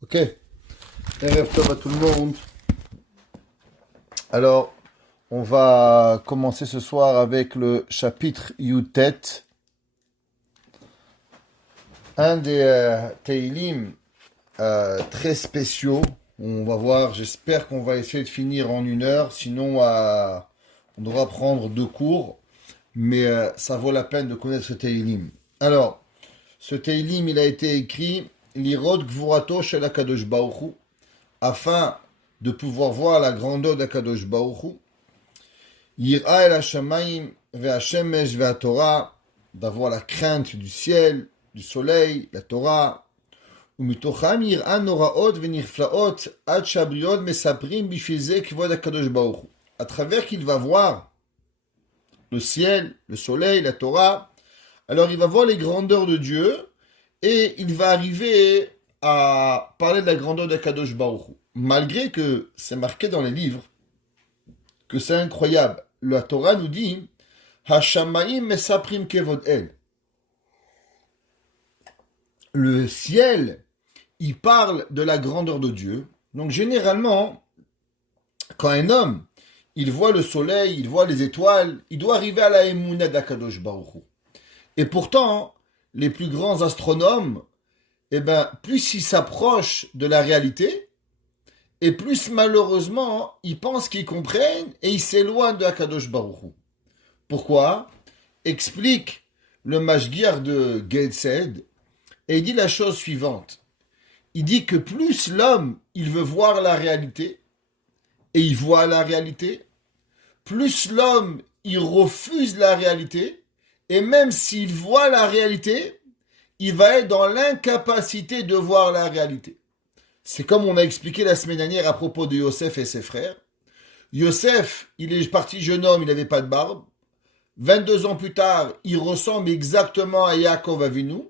Ok, Erev Tov à tout le monde. Alors, on va commencer ce soir avec le chapitre Yutet, un des Teilim très spéciaux. On va voir, j'espère qu'on va essayer de finir en 1 heure, sinon on devra prendre 2 cours, mais ça vaut la peine de connaître ce Teilim. Alors, ce Teilim, il a été écrit Lirot Gvurato Shel HaKadosh Baruch Hu, afin de pouvoir voir la grandeur d'Akadosh Baruch Hu, Yira el Hashamayim ve'Hashemesh ve'Torah, d'avoir la crainte du ciel, du soleil, la Torah, ומתוכם יראה נוראות ונפלאות עד שהבריות מספרים בשביל זה כבוד הקדוש ברוך הוא. À travers qu'il va voir le ciel, le soleil, la Torah, alors il va voir les grandeurs de Dieu et il va arriver à parler de la grandeur d'Akadosh Baruch Hu. Malgré que c'est marqué dans les livres que c'est incroyable. La Torah nous dit Hashamayim mesaprim kevod el. Le ciel, il parle de la grandeur de Dieu. Donc généralement, quand un homme, il voit le soleil, il voit les étoiles, il doit arriver à la Emunah d'Akadosh Baruch Hu. Et pourtant, les plus grands astronomes, plus ils s'approchent de la réalité, et plus malheureusement, ils pensent qu'ils comprennent et ils s'éloignent de Akadosh Baruch Hu. Pourquoi? Explique le Mashgiach de Getzed, et il dit la chose suivante. Il dit que plus l'homme, il veut voir la réalité, et il voit la réalité, plus l'homme, il refuse la réalité, et même s'il voit la réalité, il va être dans l'incapacité de voir la réalité. C'est comme on a expliqué la semaine dernière à propos de Yosef et ses frères. Yosef, il est parti jeune homme, il n'avait pas de barbe. 22 ans plus tard, il ressemble exactement à Yaakov Avinu,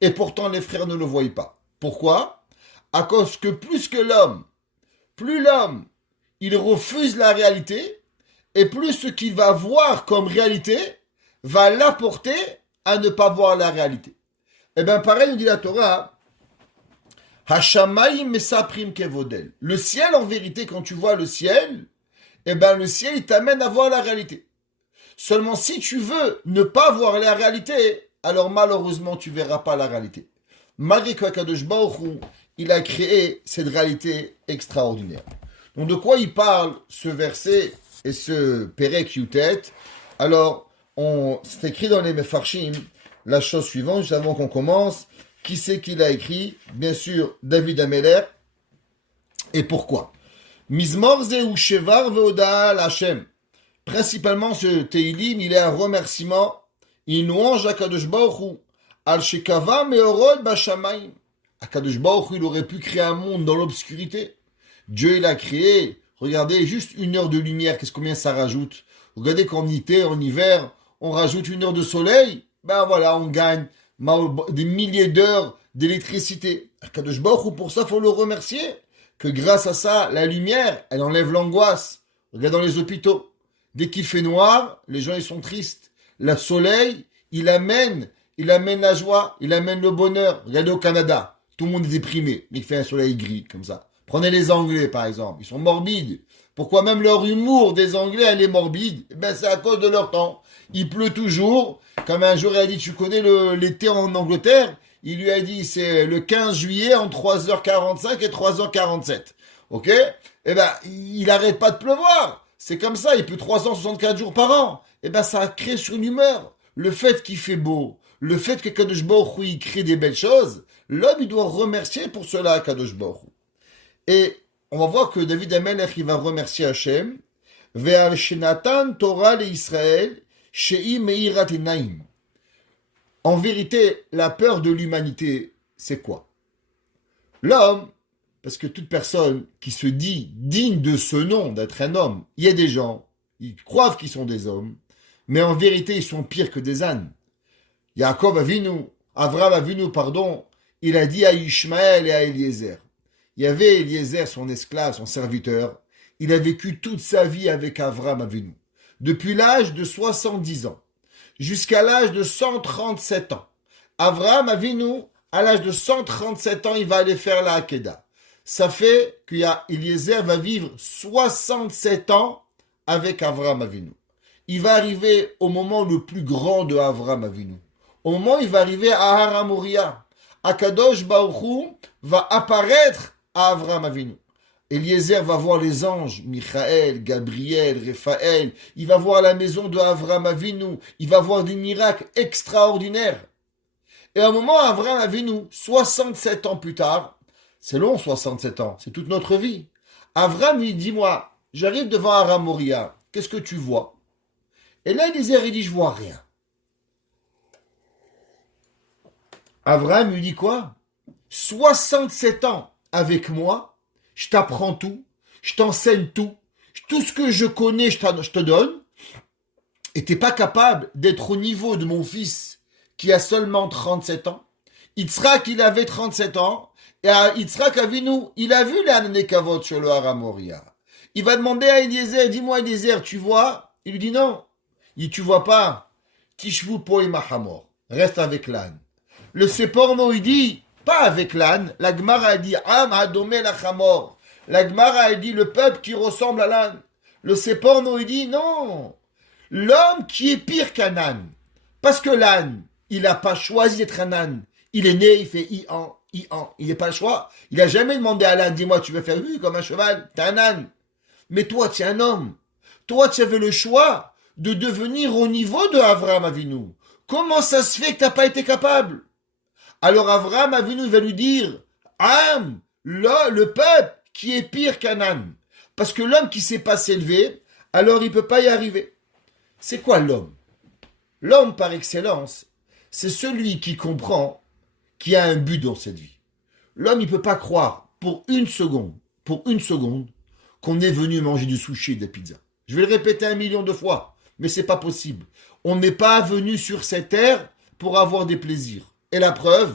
et pourtant les frères ne le voient pas. Pourquoi? À cause que plus l'homme, il refuse la réalité, et plus ce qu'il va voir comme réalité va l'apporter à ne pas voir la réalité. Eh bien, pareil, nous dit la Torah, Hashamayim mesaprim kevodel. Le ciel, en vérité, quand tu vois le ciel, le ciel, il t'amène à voir la réalité. Seulement, si tu veux ne pas voir la réalité, alors malheureusement, tu verras pas la réalité. Malgré qu'Akadosh Baruch Hu, il a créé cette réalité extraordinaire. Donc, de quoi il parle ce verset et ce Perek Yutet? Alors, c'est écrit dans les Mefarshim la chose suivante, juste avant qu'on commence. Qui c'est qui l'a écrit? Bien sûr, David Ameler. Et pourquoi? Mizmor zeu shevar ve'oda Hashem. Principalement, ce Teilim, il est un remerciement. Il louange Akadosh Baruch Hu. Al shekava meorod bashamayim. Akadosh Baruch Hu, il aurait pu créer un monde dans l'obscurité. Dieu, il a créé, regardez, juste 1 heure de lumière, combien ça rajoute? Regardez qu'en été, en hiver, on rajoute 1 heure de soleil. Ben voilà, on gagne des milliers d'heures d'électricité. Akadosh Baruch Hu, pour ça, faut le remercier. Que grâce à ça, la lumière, elle enlève l'angoisse. Regarde dans les hôpitaux. Dès qu'il fait noir, les gens, ils sont tristes. Le soleil, il amène la joie, il amène le bonheur. Regardez au Canada. Tout le monde est déprimé, mais il fait un soleil gris, comme ça. Prenez les Anglais, par exemple. Ils sont morbides. Pourquoi même leur humour des Anglais, elle est morbide? C'est à cause de leur temps. Il pleut toujours. Comme un jour, il a dit, tu connais l'été en Angleterre? Il lui a dit, c'est le 15 juillet en 3h45 et 3h47. Ok? Il arrête pas de pleuvoir. C'est comme ça. Il pleut 364 jours par an. Ça crée sur une humeur. Le fait qu'il fait beau, le fait que Kadosh Baruch Hu, il crée des belles choses, l'homme, il doit remercier pour cela Kadosh Baruch Hu. Et on va voir que David Amelech, il va remercier Hachem. Ve'al shenatan Torah le Israël, shei meirat enaim. En vérité, la peur de l'humanité, c'est quoi? L'homme, parce que toute personne qui se dit digne de ce nom, d'être un homme, il y a des gens, ils croient qu'ils sont des hommes, mais en vérité, ils sont pires que des ânes. Avraham Avinu, il a dit à Ishmaël et à Eliezer. Il y avait Eliezer, son esclave, son serviteur. Il a vécu toute sa vie avec Avraham Avinu. Depuis l'âge de 70 ans jusqu'à l'âge de 137 ans. Avraham Avinu à l'âge de 137 ans, il va aller faire la Hakeda. Ça fait qu'Eliezer va vivre 67 ans avec Avraham Avinu. Il va arriver au moment le plus grand de Avraham Avinu. Au moment où il va arriver à Har Moriah. Akadosh Baruch Hu va apparaître à Avraham Avinu. Eliezer va voir les anges, Michaël, Gabriel, Raphaël. Il va voir la maison de Avraham Avinu. Il va voir des miracles extraordinaires. Et à un moment, Avraham Avinu, 67 ans plus tard, c'est long 67 ans, c'est toute notre vie. Avraham lui dit, moi, j'arrive devant Har Moriah, qu'est-ce que tu vois? Et là, Eliezer, il dit, je vois rien. Avraham lui dit quoi? 67 ans avec moi, je t'apprends tout, je t'enseigne tout ce que je connais, je te donne, et t'es pas capable d'être au niveau de mon fils qui a seulement 37 ans. Yitzhak, il avait 37 ans, et Yitzhak Avinu, il a vu la Nekavot sur le Har Moriah. Il va demander à Eliezer, dis-moi Eliezer, tu vois? Il lui dit non. Il dit, tu vois pas? Tishvu poe mahamor. Reste avec l'âne. Le Seporno, il dit, pas avec l'âne. La Gemara a dit, Am hadome lachamor. La Gemara a dit, le peuple qui ressemble à l'âne. Le Seporno, il dit, non. L'homme qui est pire qu'un âne. Parce que l'âne, il n'a pas choisi d'être un âne. Il est né, il fait i-an. Il n'a pas le choix. Il n'a jamais demandé à l'âne, dis-moi, tu veux faire comme un cheval? T'es un âne. Mais toi, tu es un homme. Toi, tu avais le choix de devenir au niveau de Avraham Avinu. Comment ça se fait que tu n'as pas été capable? Alors Avraham Avinu va lui dire, le peuple qui est pire qu'un âne. Parce que l'homme qui ne sait pas s'élever, alors il ne peut pas y arriver. C'est quoi l'homme? L'homme par excellence, c'est celui qui comprend qu'il y a un but dans cette vie. L'homme, il ne peut pas croire pour une seconde, qu'on est venu manger du sushi et de la pizza. Je vais le répéter 1 million de fois, mais c'est pas possible. On n'est pas venu sur cette terre pour avoir des plaisirs. Et la preuve,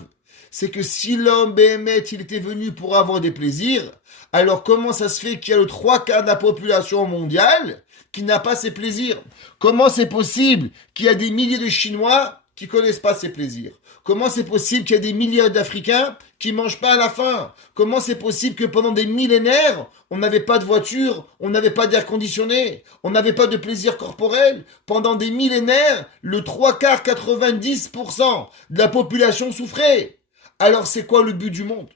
c'est que si l'homme Béhémet, il était venu pour avoir des plaisirs, alors comment ça se fait qu'il y a le 3/4 de la population mondiale qui n'a pas ces plaisirs? Comment c'est possible qu'il y a des milliers de Chinois qui connaissent pas ces plaisirs? Comment c'est possible qu'il y a des milliers d'Africains qui mangent pas à la faim? Comment c'est possible que pendant des millénaires, on n'avait pas de voiture, on n'avait pas d'air conditionné, on n'avait pas de plaisir corporel? Pendant des millénaires, le 3/4, 90% de la population souffrait. Alors c'est quoi le but du monde?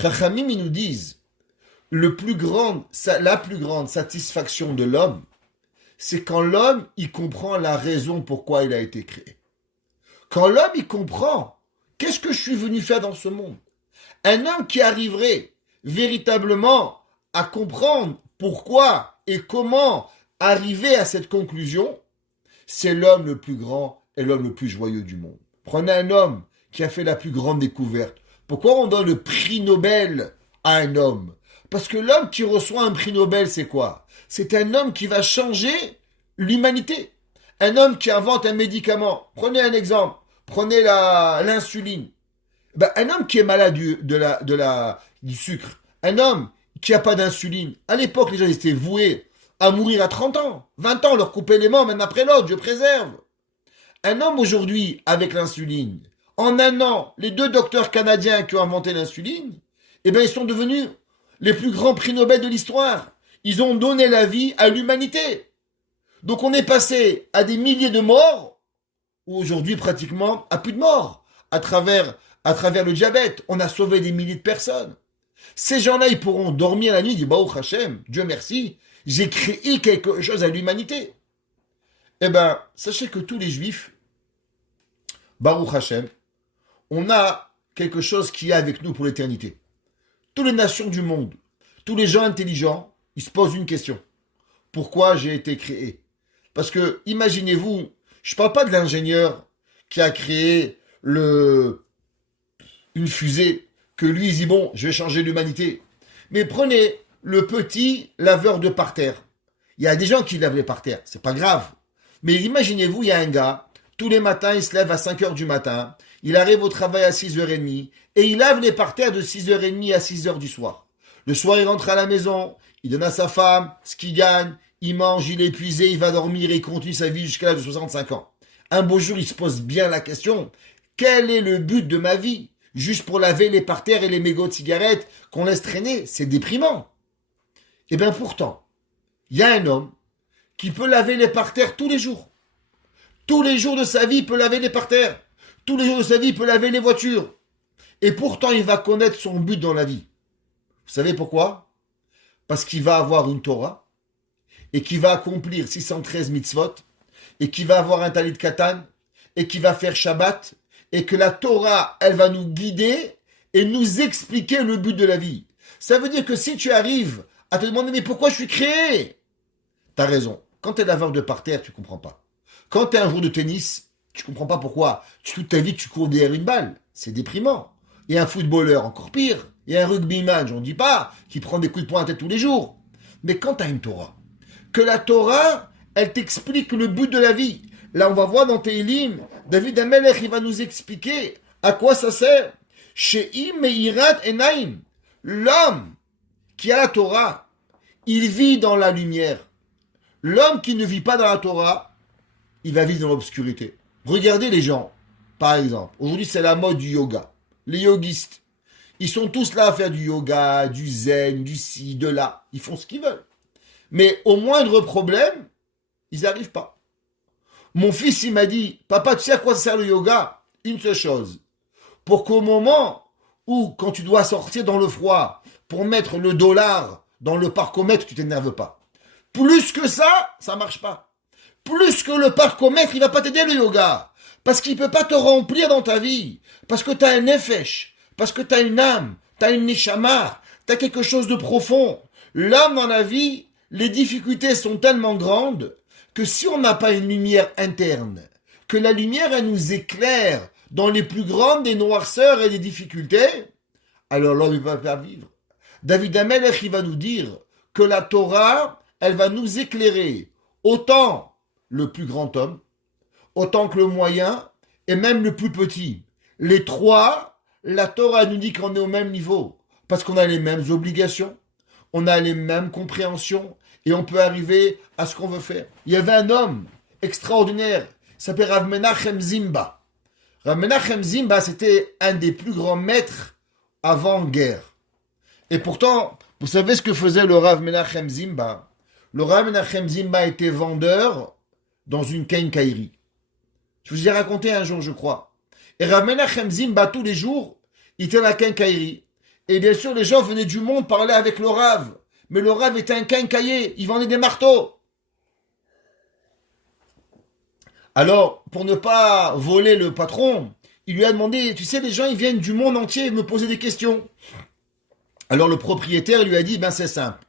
Chachamim, ils nous disent, la plus grande satisfaction de l'homme, c'est quand l'homme, il comprend la raison pourquoi il a été créé. Quand l'homme, il comprend, qu'est-ce que je suis venu faire dans ce monde? Un homme qui arriverait véritablement à comprendre pourquoi et comment arriver à cette conclusion, c'est l'homme le plus grand et l'homme le plus joyeux du monde. Prenez un homme qui a fait la plus grande découverte. Pourquoi on donne le prix Nobel à un homme? Parce que l'homme qui reçoit un prix Nobel, c'est quoi? C'est un homme qui va changer l'humanité. Un homme qui invente un médicament. Prenez un exemple. Prenez l'insuline. Un homme qui est malade du sucre. Un homme qui n'a pas d'insuline. À l'époque, les gens étaient voués à mourir à 30 ans. 20 ans, leur couper les mains, l'un après l'autre. Dieu préserve. Un homme aujourd'hui, avec l'insuline, en 1 an, les 2 docteurs canadiens qui ont inventé l'insuline, ils sont devenus les plus grands prix Nobel de l'histoire. Ils ont donné la vie à l'humanité. Donc on est passé à des milliers de morts, ou aujourd'hui pratiquement à plus de morts, à travers le diabète. On a sauvé des milliers de personnes. Ces gens-là, ils pourront dormir la nuit, dire Baruch Hashem, Dieu merci, j'ai créé quelque chose à l'humanité. Sachez que tous les juifs, Baruch Hashem, on a quelque chose qui est avec nous pour l'éternité. Toutes les nations du monde, tous les gens intelligents, ils se posent une question. Pourquoi j'ai été créé? Parce que, imaginez-vous, je ne parle pas de l'ingénieur qui a créé une fusée, que lui, il dit, bon, je vais changer l'humanité. Mais prenez le petit laveur de parterre. Il y a des gens qui lavent les parterres, c'est pas grave. Mais imaginez-vous, il y a un gars, tous les matins, il se lève à 5h du matin, il arrive au travail à 6h30, et il lave les parterres de 6h30 à 6h du soir. Le soir, il rentre à la maison, il donne à sa femme ce qu'il gagne, il mange, il est épuisé, il va dormir et il continue sa vie jusqu'à l'âge de 65 ans. Un beau jour, il se pose bien la question, Quel est le but de ma vie? Juste pour laver les parterres et les mégots de cigarettes qu'on laisse traîner, c'est déprimant. Et bien pourtant, il y a un homme qui peut laver les parterres tous les jours. Tous les jours de sa vie, il peut laver les parterres. Tous les jours de sa vie, il peut laver les voitures. Et pourtant, il va connaître son but dans la vie. Vous savez pourquoi? Parce qu'il va avoir une Torah et qu'il va accomplir 613 mitzvot et qu'il va avoir un talit katan et qu'il va faire Shabbat et que la Torah, elle va nous guider et nous expliquer le but de la vie. Ça veut dire que si tu arrives à te demander mais pourquoi je suis créé? T'as raison. Quand t'es laveur de parterre, tu comprends pas. Quand t'es un joueur de tennis, tu comprends pas pourquoi. Toute ta vie, tu cours derrière une balle. C'est déprimant. Et un footballeur, encore pire. Et un rugbyman, j'en dis pas, qui prend des coups de poing à la tête tous les jours. Mais quand t'as une Torah, que la Torah, elle t'explique le but de la vie. Là, on va voir dans Tehillim, David Amelech, il va nous expliquer à quoi ça sert. She'im meirat enaim. L'homme qui a la Torah, il vit dans la lumière. L'homme qui ne vit pas dans la Torah, il va vivre dans l'obscurité. Regardez les gens, par exemple. Aujourd'hui, c'est la mode du yoga. Les yogistes, ils sont tous là à faire du yoga, du zen, du ci, de là. Ils font ce qu'ils veulent. Mais au moindre problème, ils n'y arrivent pas. Mon fils, il m'a dit, papa, tu sais à quoi ça sert le yoga? Une seule chose. Pour qu'au moment où, quand tu dois sortir dans le froid, pour mettre le dollar dans le parcomètre, tu t'énerves pas. Plus que ça marche pas. Plus que le parcomètre, il va pas t'aider le yoga. Parce qu'il peut pas te remplir dans ta vie. Parce que tu as un nefesh. Parce que tu as une âme. Tu as une neshama. Tu as quelque chose de profond. L'âme dans la vie, les difficultés sont tellement grandes que si on n'a pas une lumière interne, que la lumière, elle nous éclaire dans les plus grandes des noirceurs et des difficultés, alors l'homme, il va pas vivre. David Amelech, il va nous dire que la Torah, elle va nous éclairer autant le plus grand homme, autant que le moyen, et même le plus petit. Les trois, la Torah nous dit qu'on est au même niveau, parce qu'on a les mêmes obligations, on a les mêmes compréhensions, et on peut arriver à ce qu'on veut faire. Il y avait un homme extraordinaire, il s'appelait Rav Menachem Zimba. Rav Menachem Zimba, c'était un des plus grands maîtres avant-guerre. Et pourtant, vous savez ce que faisait le Rav Menachem Zimba? Le Rav Menachem Zimba était vendeur dans une quincaillerie. Je vous ai raconté un jour, je crois. Et Rav Menachem Zimba, tous les jours, il était à la quincaillerie. Et bien sûr, les gens venaient du monde parler avec le Rav. Mais le Rav était un quincailler, il vendait des marteaux. Alors, pour ne pas voler le patron, il lui a demandé, tu sais, les gens, ils viennent du monde entier me poser des questions. Alors le propriétaire lui a dit, ben c'est simple.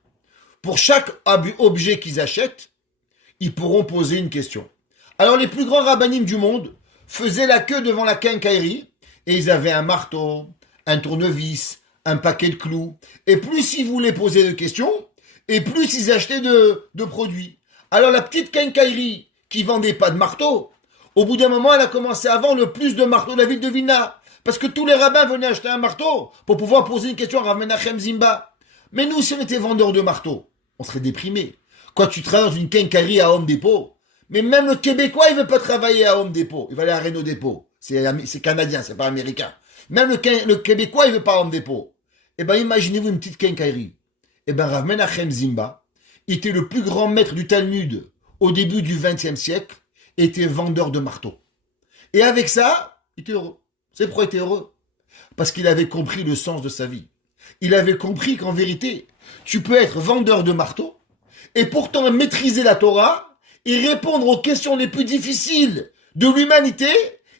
Pour chaque objet qu'ils achètent, ils pourront poser une question. Alors les plus grands rabbinim du monde faisaient la queue devant la quincaillerie et ils avaient un marteau, un tournevis, un paquet de clous. Et plus ils voulaient poser de questions, et plus ils achetaient de produits. Alors la petite quincaillerie qui vendait pas de marteau, au bout d'un moment, elle a commencé à vendre le plus de marteaux de la ville de Vilna. Parce que tous les rabbins venaient acheter un marteau pour pouvoir poser une question à Rav Menachem Zimba. Mais nous, si on était vendeurs de marteaux, on serait déprimés. Quand tu travailles dans une quincaillerie à Home Depot, mais même le Québécois, il veut pas travailler à Home Depot. Il va aller à Renault Depot. C'est canadien, c'est pas américain. Même le Québécois, il veut pas à Home Depot. Eh ben, imaginez-vous une petite quincaillerie. Eh ben, Rav Menachem Zimba était le plus grand maître du Talmud au début du XXe siècle, était vendeur de marteaux. Et avec ça, il était heureux. C'est pourquoi il était heureux. Parce qu'il avait compris le sens de sa vie. Il avait compris qu'en vérité, tu peux être vendeur de marteaux et pourtant maîtriser la Torah et répondre aux questions les plus difficiles de l'humanité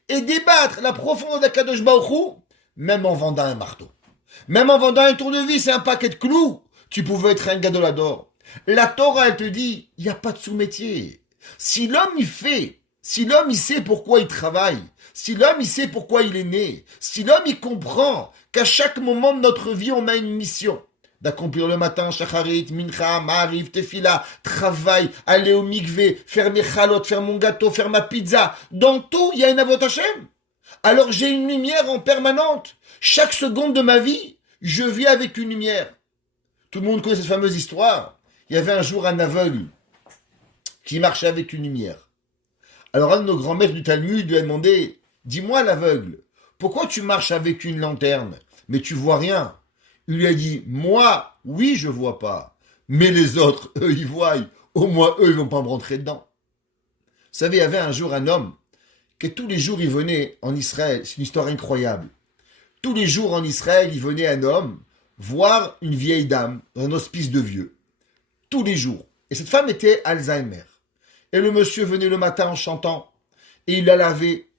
et débattre la profondeur d'Akadosh Baruch Hu, même en vendant un marteau. Même en vendant un tournevis et un paquet de clous, tu pouvais être un gadolador. La Torah, elle te dit, il n'y a pas de sous-métier. Si l'homme il fait, si l'homme il sait pourquoi il travaille, si l'homme il sait pourquoi il est né, si l'homme il comprend qu'à chaque moment de notre vie on a une mission, d'accomplir le matin, shacharit, mincha, ma'ariv, tefila, travail, aller au mikvé, faire mes chalotes, faire mon gâteau, faire ma pizza, dans tout il y a une avot Hashem. Alors j'ai une lumière en permanente. Chaque seconde de ma vie, je vis avec une lumière. Tout le monde connaît cette fameuse histoire. Il y avait un jour un aveugle qui marchait avec une lumière. Alors un de nos grands maîtres du Talmud lui a demandé, dis-moi l'aveugle, pourquoi tu marches avec une lanterne, mais tu vois rien? Il lui a dit, moi, oui, je vois pas. Mais les autres, eux, ils voient. Au moins, eux, ils vont pas me rentrer dedans. Vous savez, il y avait un jour un homme que tous les jours, il venait en Israël. C'est une histoire incroyable. Tous les jours en Israël, il venait un homme voir une vieille dame dans un hospice de vieux. Tous les jours. Et cette femme était Alzheimer. Et le monsieur venait le matin en chantant. Et il la lavait.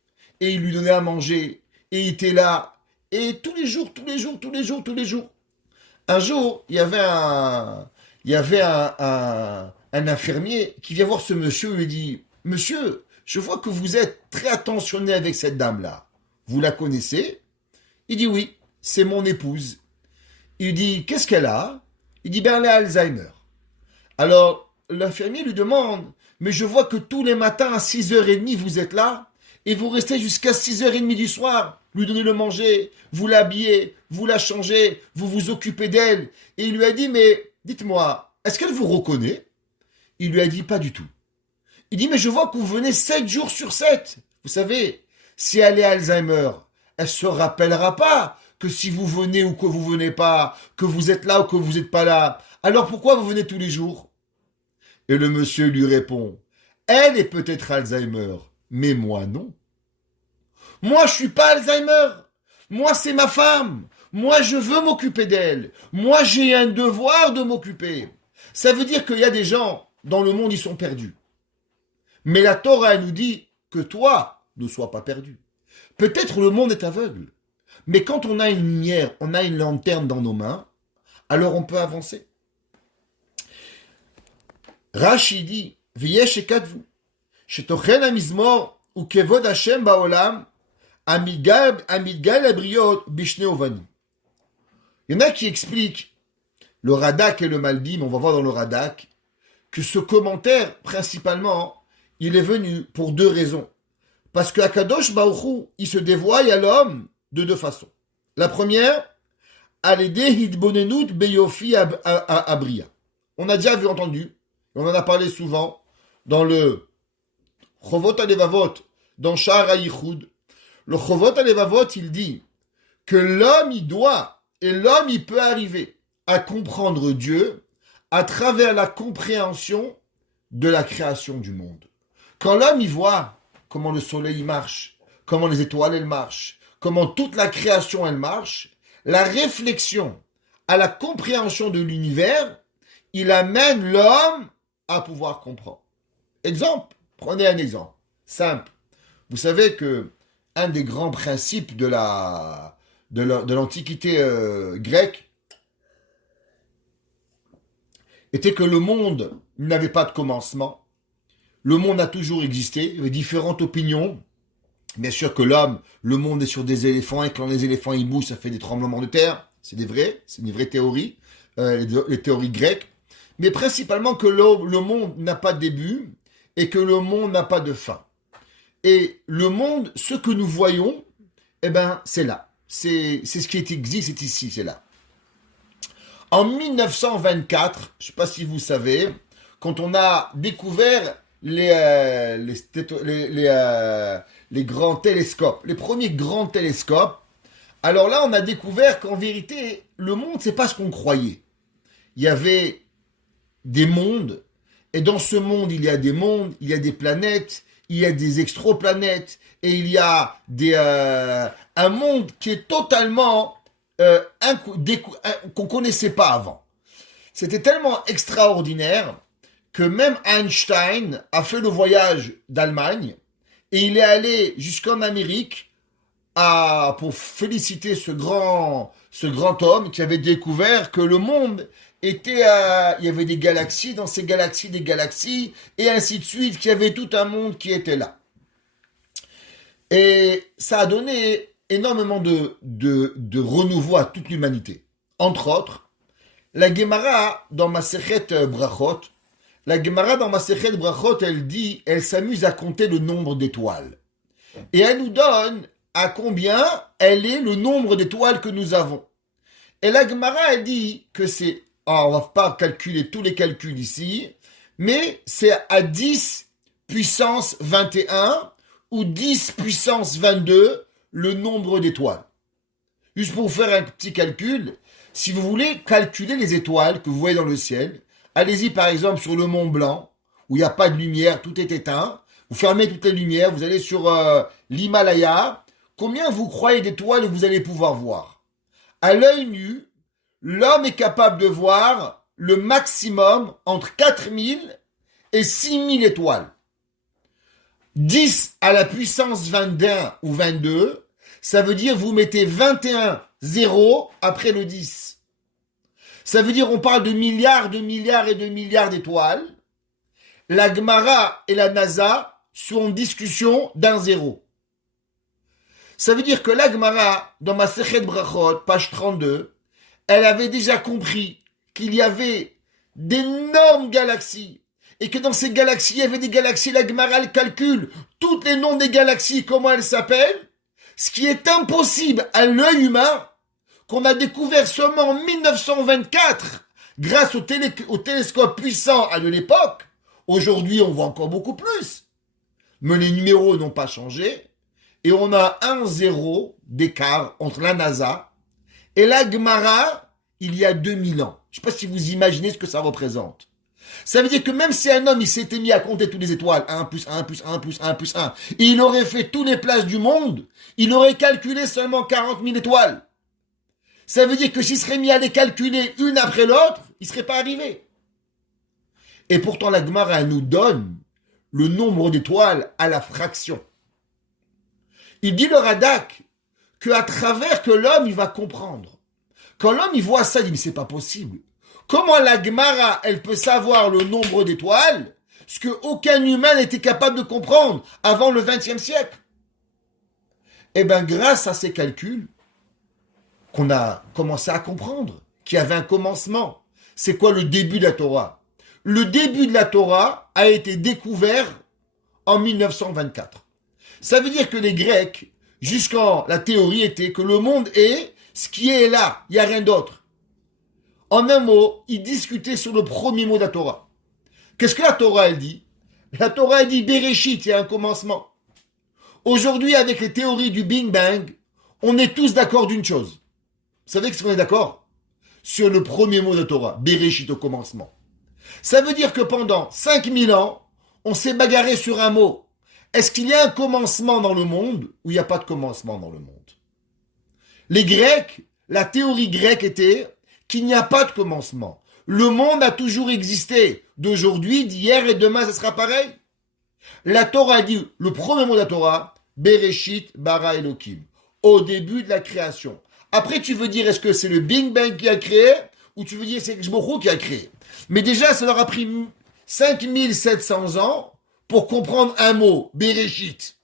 Et il lui donnait à manger. Et il était là. Et tous les jours. Un jour, il y avait un infirmier qui vient voir ce monsieur et lui dit, monsieur, je vois que vous êtes très attentionné avec cette dame-là. Vous la connaissez? Il dit oui, c'est mon épouse. Il dit, qu'est-ce qu'elle a? Il dit, ben elle a Alzheimer. Alors, l'infirmier lui demande, mais je vois que tous les matins à 6h30, vous êtes là, et vous restez jusqu'à 6h30 du soir, lui donnez le manger, vous l'habillez, vous la changez, vous vous occupez d'elle. Et il lui a dit, mais dites-moi, est-ce qu'elle vous reconnaît? Il lui a dit, pas du tout. Il dit, mais je vois que vous venez 7 jours sur 7. Vous savez, si elle est Alzheimer, elle se rappellera pas que si vous venez ou que vous venez pas, que vous êtes là ou que vous n'êtes pas là. Alors pourquoi vous venez tous les jours? Et le monsieur lui répond, elle est peut-être Alzheimer, mais moi non. Moi je suis pas Alzheimer. Moi c'est ma femme. Moi je veux m'occuper d'elle. Moi j'ai un devoir de m'occuper. Ça veut dire qu'il y a des gens dans le monde, ils sont perdus. Mais la Torah, elle nous dit que toi ne sois pas perdu. Peut-être le monde est aveugle. Mais quand on a une lumière, on a une lanterne dans nos mains, alors on peut avancer. Rashi dit, V'yesh ekadvu, shetochen hamizmor u kevod Hashem ba'olam, amidgal abriot bishne ovanim. Il y en a qui expliquent, le Radak et le Malbim, on va voir dans le Radak, que ce commentaire, principalement, il est venu pour 2 raisons. Parce que Akadosh Baruch Hu, il se dévoile à l'homme de 2 façons. La première, Alédé Hidbonenut Beyofi Abria. On a déjà entendu, on en a parlé souvent, dans le Chovot Alevavot, dans Sha'ar HaYichud. Le Chovot Alevavot, il dit que l'homme, il doit, et l'homme, il peut arriver à comprendre Dieu à travers la compréhension de la création du monde. Quand l'homme, il voit comment le soleil marche, comment les étoiles, elles marchent, comment toute la création, elle marche, la réflexion à la compréhension de l'univers, il amène l'homme à pouvoir comprendre. Exemple, prenez un exemple simple. Vous savez que un des grands principes de l'Antiquité grecque était que le monde n'avait pas de commencement. Le monde a toujours existé, il y avait différentes opinions. Bien sûr que l'homme, le monde est sur des éléphants, et quand les éléphants ils bougent, ça fait des tremblements de terre. C'est une vraie théorie, les théories grecques. Mais principalement que le monde n'a pas de début et que le monde n'a pas de fin. Et le monde, ce que nous voyons, eh ben, c'est là. C'est ce qui existe, c'est ici, c'est là. En 1924, je ne sais pas si vous savez, quand on a découvert les grands télescopes, les premiers grands télescopes, alors là, on a découvert qu'en vérité, le monde, c'est pas ce qu'on croyait. Il y avait des mondes, et dans ce monde, il y a des mondes, il y a des planètes, il y a des exoplanètes, et il y a un monde qui est totalement qu'on connaissait pas avant. C'était tellement extraordinaire que même Einstein a fait le voyage d'Allemagne et il est allé jusqu'en Amérique pour féliciter ce grand homme qui avait découvert que le monde était il y avait des galaxies, dans ces galaxies, des galaxies, et ainsi de suite, qu'il y avait tout un monde qui était là. Et ça a donné énormément de renouveau à toute l'humanité. Entre autres, la Gemara dans Masechet Brachot, elle dit, elle s'amuse à compter le nombre d'étoiles. Et elle nous donne à combien elle est le nombre d'étoiles que nous avons. Et la Gemara, elle dit que c'est, on va pas calculer tous les calculs ici, mais c'est à 10 puissance 21 ou 10 puissance 22 le nombre d'étoiles. Juste pour vous faire un petit calcul, si vous voulez calculer les étoiles que vous voyez dans le ciel, allez-y par exemple sur le Mont Blanc, où il n'y a pas de lumière, tout est éteint. Vous fermez toutes les lumières, vous allez sur l'Himalaya. Combien vous croyez d'étoiles vous allez pouvoir voir? À l'œil nu, l'homme est capable de voir le maximum entre 4000 et 6000 étoiles. 10 à la puissance 21 ou 22, ça veut dire vous mettez 21 0 après le 10. Ça veut dire on parle de milliards et de milliards d'étoiles. La Gemara et la NASA sont en discussion d'un zéro. Ça veut dire que la Gemara, dans Masechet Brachot, page 32, elle avait déjà compris qu'il y avait d'énormes galaxies et que dans ces galaxies, il y avait des galaxies, la Gemara elle calcule tous les noms des galaxies, comment elles s'appellent, ce qui est impossible à l'œil humain, qu'on a découvert seulement en 1924, grâce au télescope puissant de l'époque. Aujourd'hui, on voit encore beaucoup plus. Mais les numéros n'ont pas changé. Et on a un zéro d'écart entre la NASA et la Gemara il y a 2000 ans. Je ne sais pas si vous imaginez ce que ça représente. Ça veut dire que même si un homme il s'était mis à compter toutes les étoiles, 1 plus 1 plus 1 plus 1 plus 1, et il aurait fait toutes les places du monde, il aurait calculé seulement 40 000 étoiles. Ça veut dire que s'il serait mis à les calculer une après l'autre, il ne serait pas arrivé. Et pourtant la Gemara nous donne le nombre d'étoiles à la fraction. Il dit le Radak qu'à travers que l'homme il va comprendre. Quand l'homme il voit ça, il dit mais c'est pas possible. Comment la Gemara elle peut savoir le nombre d'étoiles, ce que aucun humain n'était capable de comprendre avant le XXe siècle? Eh bien grâce à ces calculs qu'on a commencé à comprendre qu'il y avait un commencement. C'est quoi le début de la Torah? Le début de la Torah a été découvert en 1924. Ça veut dire que les Grecs, jusqu'en la théorie était que le monde est ce qui est là, il n'y a rien d'autre. En un mot, ils discutaient sur le premier mot de la Torah. Qu'est-ce que la Torah elle dit? La Torah elle dit Bereshit, il y a un commencement. Aujourd'hui, avec les théories du Big Bang, on est tous d'accord d'une chose. Vous savez ce qu'on est d'accord? Sur le premier mot de la Torah, Bereshit au commencement. Ça veut dire que pendant 5000 ans, on s'est bagarré sur un mot. Est-ce qu'il y a un commencement dans le monde ou il n'y a pas de commencement dans le monde? Les Grecs, la théorie grecque était qu'il n'y a pas de commencement. Le monde a toujours existé. D'aujourd'hui, d'hier et demain, ça sera pareil. La Torah dit, le premier mot de la Torah, Bereshit bara Elokim, au début de la création. Après, tu veux dire, est-ce que c'est le Big Bang qui a créé ou tu veux dire c'est Jborou qui a créé? Mais déjà, ça leur a pris 5700 ans pour comprendre un mot, Bereshit.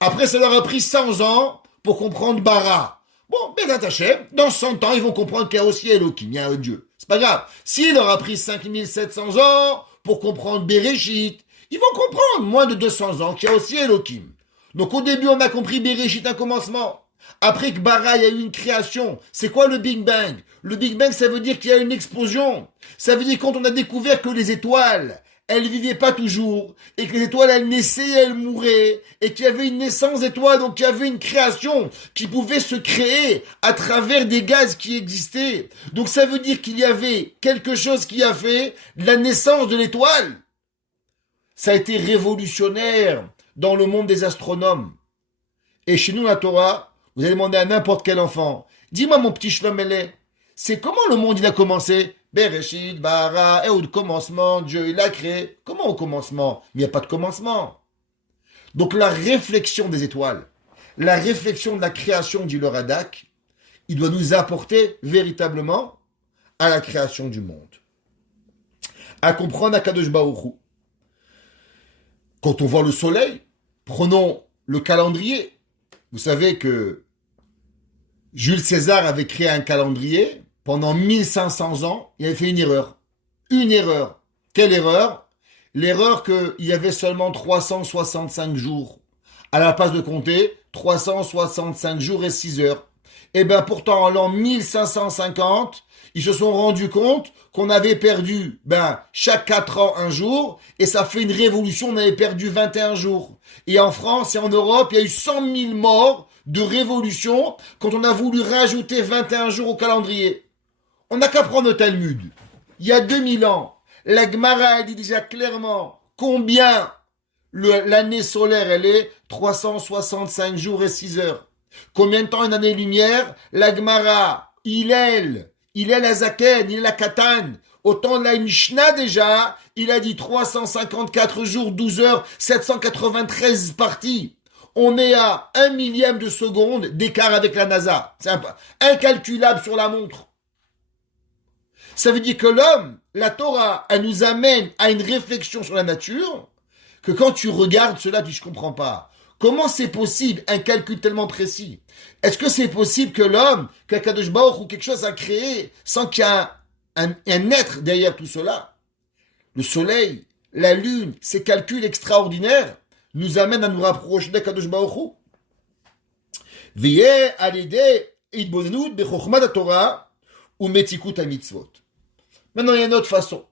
Après, ça leur a pris 100 ans pour comprendre bara. Bon, Bezat Hashem, dans 100 ans, ils vont comprendre qu'il y a aussi Elohim, il y a un Dieu. C'est pas grave. S'il leur a pris 5700 ans pour comprendre Bereshit, ils vont comprendre moins de 200 ans qu'il y a aussi Elohim. Donc au début, on a compris Bereshit, un commencement. Après que bara, il y a eu une création. C'est quoi le Big Bang? Le Big Bang, ça veut dire qu'il y a une explosion. Ça veut dire quand on a découvert que les étoiles, elles vivaient pas toujours, et que les étoiles, elles naissaient et elles mouraient, et qu'il y avait une naissance d'étoiles, donc il y avait une création qui pouvait se créer à travers des gaz qui existaient. Donc ça veut dire qu'il y avait quelque chose qui a fait la naissance de l'étoile. Ça a été révolutionnaire dans le monde des astronomes. Et chez nous, la Torah, vous allez demander à n'importe quel enfant, dis-moi mon petit Shlomeleh, c'est comment le monde il a commencé? Bereshit, bara, et au commencement, Dieu il a créé. Comment au commencement? Il n'y a pas de commencement. Donc la réflexion des étoiles, la réflexion de la création, dit le Radak, il doit nous apporter véritablement à la création du monde. À comprendre Akadosh Baruch Hu. Quand on voit le soleil, prenons le calendrier. Vous savez que Jules César avait créé un calendrier. Pendant 1500 ans, il avait fait une erreur. Une erreur. Quelle erreur? L'erreur qu'il y avait seulement 365 jours. À la place de compter 365 jours et 6 heures. Et bien pourtant, en l'an 1550, ils se sont rendus compte qu'on avait perdu chaque 4 ans un jour. Et ça fait une révolution, on avait perdu 21 jours. Et en France et en Europe, il y a eu 100 000 morts de révolution quand on a voulu rajouter 21 jours au calendrier. On n'a qu'à prendre le Talmud. Il y a 2000 ans, la Gemara a dit déjà clairement combien l'année solaire elle est 365 jours et 6 heures. Combien de temps une année-lumière? La Gemara, Hillel Azaken, Hillel Katan, au temps de la Mishnah déjà, il a dit 354 jours, 12 heures, 793 parties. On est à 1 millième de seconde d'écart avec la NASA. C'est incalculable sur la montre. Ça veut dire que l'homme, la Torah, elle nous amène à une réflexion sur la nature, que quand tu regardes cela, tu ne comprends pas. Comment c'est possible un calcul tellement précis? Est-ce que c'est possible que l'homme, qu'Akadosh Baruch ou quelque chose a créé sans qu'il y ait un être derrière tout cela? Le soleil, la lune, ces calculs extraordinaires nous amènent à nous rapprocher d'Akadosh Baruch Hu. V'yeh alidei idbonenut bechokhmat haTorah umetikut hamitzvot. Maintenant, il y a une autre façon.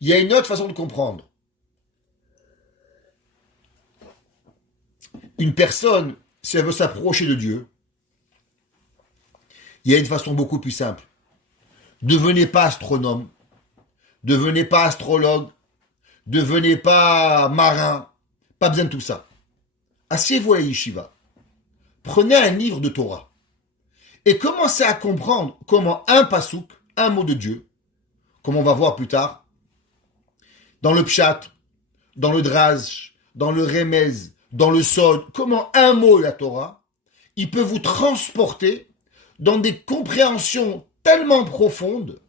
Il y a une autre façon de comprendre. Une personne, si elle veut s'approcher de Dieu, il y a une façon beaucoup plus simple. Devenez pas astronome, devenez pas astrologue, devenez pas marin, pas besoin de tout ça. Asseyez-vous à la yeshiva, prenez un livre de Torah et commencez à comprendre comment un pasouk, un mot de Dieu, comme on va voir plus tard, dans le pshat, dans le draj, dans le remez, dans le sod, comment un mot de la Torah, il peut vous transporter dans des compréhensions tellement profondes.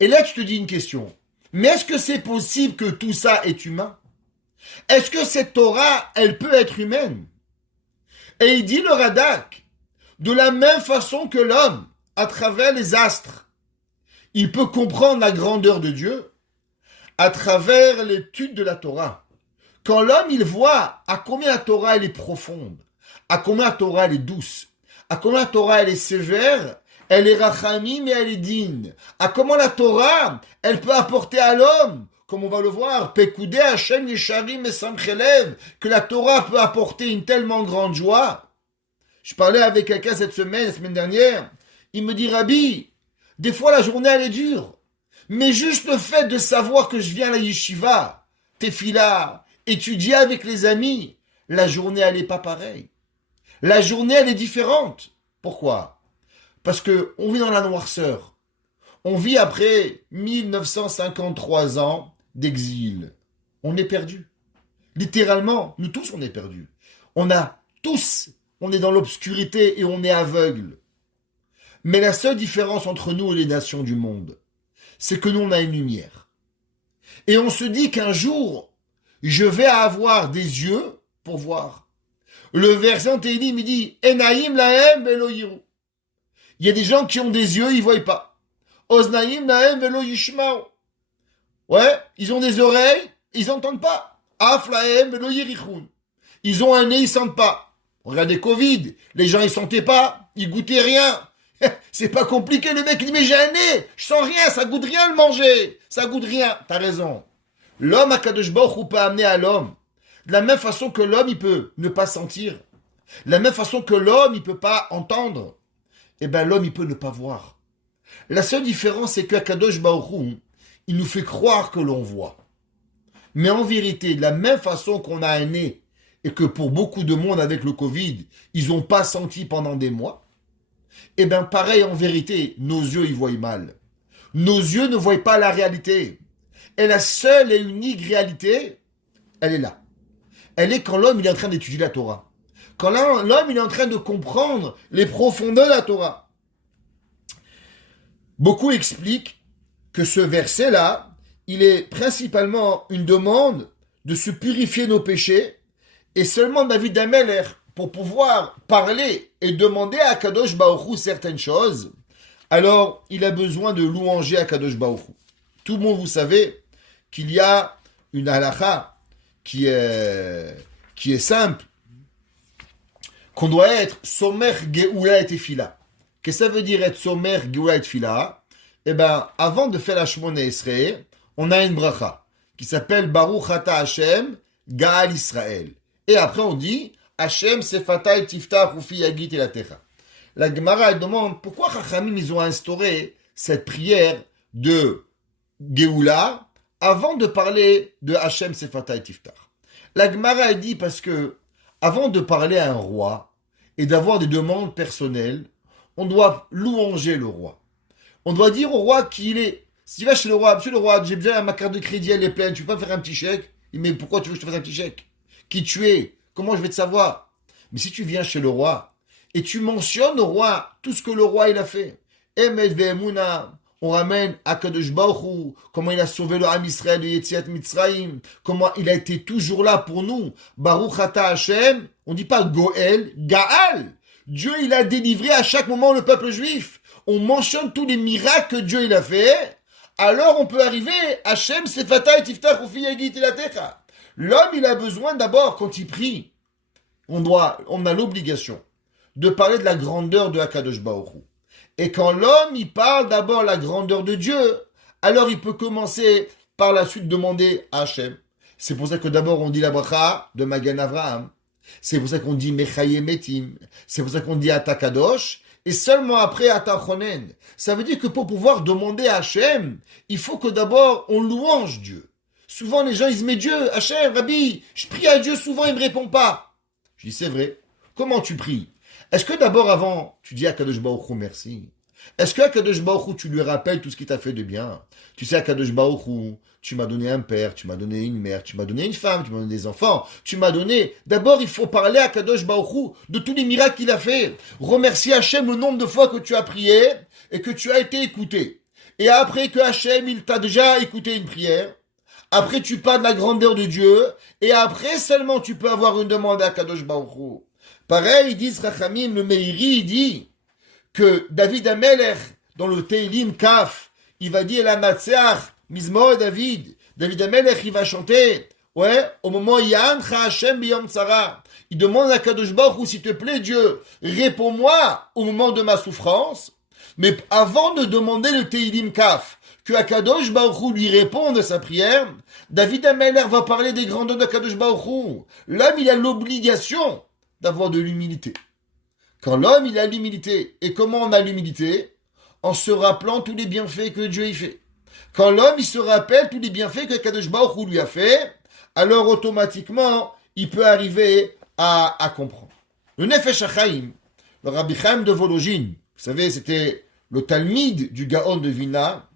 Et là, tu te dis une question. Mais est-ce que c'est possible que tout ça est humain? Est-ce que cette Torah, elle peut être humaine? Et il dit le Radak, de la même façon que l'homme, à travers les astres, il peut comprendre la grandeur de Dieu à travers l'étude de la Torah. Quand l'homme, il voit à combien la Torah, elle est profonde, à combien la Torah, elle est douce, à combien la Torah, elle est sévère, elle est rachamim et elle est digne, à comment la Torah, elle peut apporter à l'homme, comme on va le voir, Pekoudé Hashem Yesharim et Samchelev, que la Torah peut apporter une tellement grande joie. Je parlais avec quelqu'un cette semaine, la semaine dernière, il me dit, Rabbi, des fois la journée, elle est dure, mais juste le fait de savoir que je viens à la yeshiva, tefila, étudier avec les amis, la journée, elle n'est pas pareille. La journée, elle est différente. Pourquoi? Parce que on vit dans la noirceur. On vit après 1953 ans d'exil. On est perdu. Littéralement, nous tous, on est perdus. On est dans l'obscurité et on est aveugle. Mais la seule différence entre nous et les nations du monde, c'est que nous, on a une lumière. Et on se dit qu'un jour, je vais avoir des yeux pour voir. Le verset en Télim, il dit « Enaim lahem velo yiru ». Il y a des gens qui ont des yeux, ils ne voient pas. « Oznaim lahem velo yishmao ». Ouais, ils ont des oreilles, ils n'entendent pas. « Af lahem velo yirichun ». Ils ont un nez, ils ne sentent pas. Regardez Covid, les gens, ils ne sentaient pas, ils goûtaient rien. C'est pas compliqué, le mec, il dit « Mais j'ai un nez, je sens rien, ça goûte rien le manger. Ça goûte rien. » T'as raison. L'homme, Akadosh Baruch Hu peut amener à l'homme. De la même façon que l'homme, il peut ne pas sentir. De la même façon que l'homme, il peut pas entendre. Eh bien, l'homme, il peut ne pas voir. La seule différence, c'est qu'Akadosh Baruch Hu, il nous fait croire que l'on voit. Mais en vérité, de la même façon qu'on a un nez, et que pour beaucoup de monde avec le Covid, ils n'ont pas senti pendant des mois, eh bien, pareil, en vérité, nos yeux, ils voient mal. Nos yeux ne voient pas la réalité. Et la seule et unique réalité, elle est là. Elle est quand l'homme il est en train d'étudier la Torah. Quand l'homme il est en train de comprendre les profondeurs de la Torah. Beaucoup expliquent que ce verset-là, il est principalement une demande de se purifier nos péchés et seulement David Ameler, pour pouvoir parler et demander à Kadosh Baruch Hu certaines choses, alors il a besoin de louanger à Kadosh Baruch Hu. Tout le monde, vous savez qu'il y a une halakha qui est simple, qu'on doit être Somer Geoula et Tefila. Qu'est-ce que ça veut dire être Somer Geoula et Tefila? Eh bien, avant de faire la Shmona Esrei, on a une bracha qui s'appelle Baruch Ata Hashem Gaal Israël. Et après on dit Hashem sefatai tiftach ufi yagit elatecha. La Gemara elle demande pourquoi Chachamim ils ont instauré cette prière de Géoula avant de parler de Hashem sefatai tiftach. La Gemara elle dit parce que avant de parler à un roi et d'avoir des demandes personnelles, on doit louanger le roi. On doit dire au roi qui il est. Si tu vas chez le roi, monsieur le roi, j'ai besoin, ma carte de crédit elle est pleine, tu peux pas me faire un petit chèque? Mais pourquoi tu veux que je te fasse un petit chèque? Qui tu es? Comment je vais te savoir? Mais si tu viens chez le roi et tu mentionnes au roi tout ce que le roi il a fait, Emet ve'emuna, on ramène Akadosh Baruch Hu, comment il a sauvé le Ham Israël de Yetziat Mitzrayim, comment il a été toujours là pour nous. Baruch Ata Hashem, on dit pas Goel, Gaal. Dieu il a délivré à chaque moment le peuple juif. On mentionne tous les miracles que Dieu il a fait. Alors on peut arriver, Hashem sefatai tiftach ufi yagit elatecha. L'homme il a besoin d'abord quand il prie, on a l'obligation de parler de la grandeur de Akadosh Baruch Hu. Et quand l'homme il parle d'abord la grandeur de Dieu, alors il peut commencer par la suite demander à Hashem. C'est pour ça que d'abord on dit la bracha de Magan Avraham. C'est pour ça qu'on dit Mechaye Metim. C'est pour ça qu'on dit Atakadosh. Et seulement après Atachonen. Ça veut dire que pour pouvoir demander à Hachem, il faut que d'abord on louange Dieu. Souvent les gens ils disent mais Dieu, Hachem, Rabbi, je prie à Dieu souvent il me répond pas. Je dis c'est vrai. Comment tu pries? Est-ce que d'abord avant tu dis à Kadosh Baruch Hu merci? Est-ce que à Kadosh Baruch Hu tu lui rappelles tout ce qu'il t'a fait de bien? Tu sais à Kadosh Baruch Hu, tu m'as donné un père, tu m'as donné une mère, tu m'as donné une femme, tu m'as donné des enfants, tu m'as donné... D'abord, il faut parler à Kadosh Baruch Hu de tous les miracles qu'il a fait. Remercier Hachem le nombre de fois que tu as prié et que tu as été écouté. Et après que Hachem, il t'a déjà écouté une prière, après tu parles de la grandeur de Dieu, et après seulement tu peux avoir une demande à Kadosh Baruch Hu. Pareil, ils disent, Rachamim, le Meiri, il dit que David Amelech, dans le Teilim Kaf, il va dire la Natseach, Mizmor David. David Amelech, il va chanter, ouais, au moment Yancha Hashem biyom tzara. Il demande à Kadosh Baruch Hu, s'il te plaît, Dieu, réponds-moi au moment de ma souffrance. Mais avant de demander le Teilim Kaf, que Akadosh Baruch Hu lui réponde à sa prière, David Amelech va parler des grandeurs d'Akadosh Baruch Hu. L'homme, il a l'obligation d'avoir de l'humilité. Quand l'homme, il a l'humilité, et comment on a l'humilité? En se rappelant tous les bienfaits que Dieu y fait. Quand l'homme, il se rappelle tous les bienfaits que Kadosh Baruch Hu lui a fait, alors automatiquement, il peut arriver à comprendre. Le Nefesh HaChaim, le Rabbi Chaim de Volojin, vous savez, c'était le Talmid du Gaon de Vilna,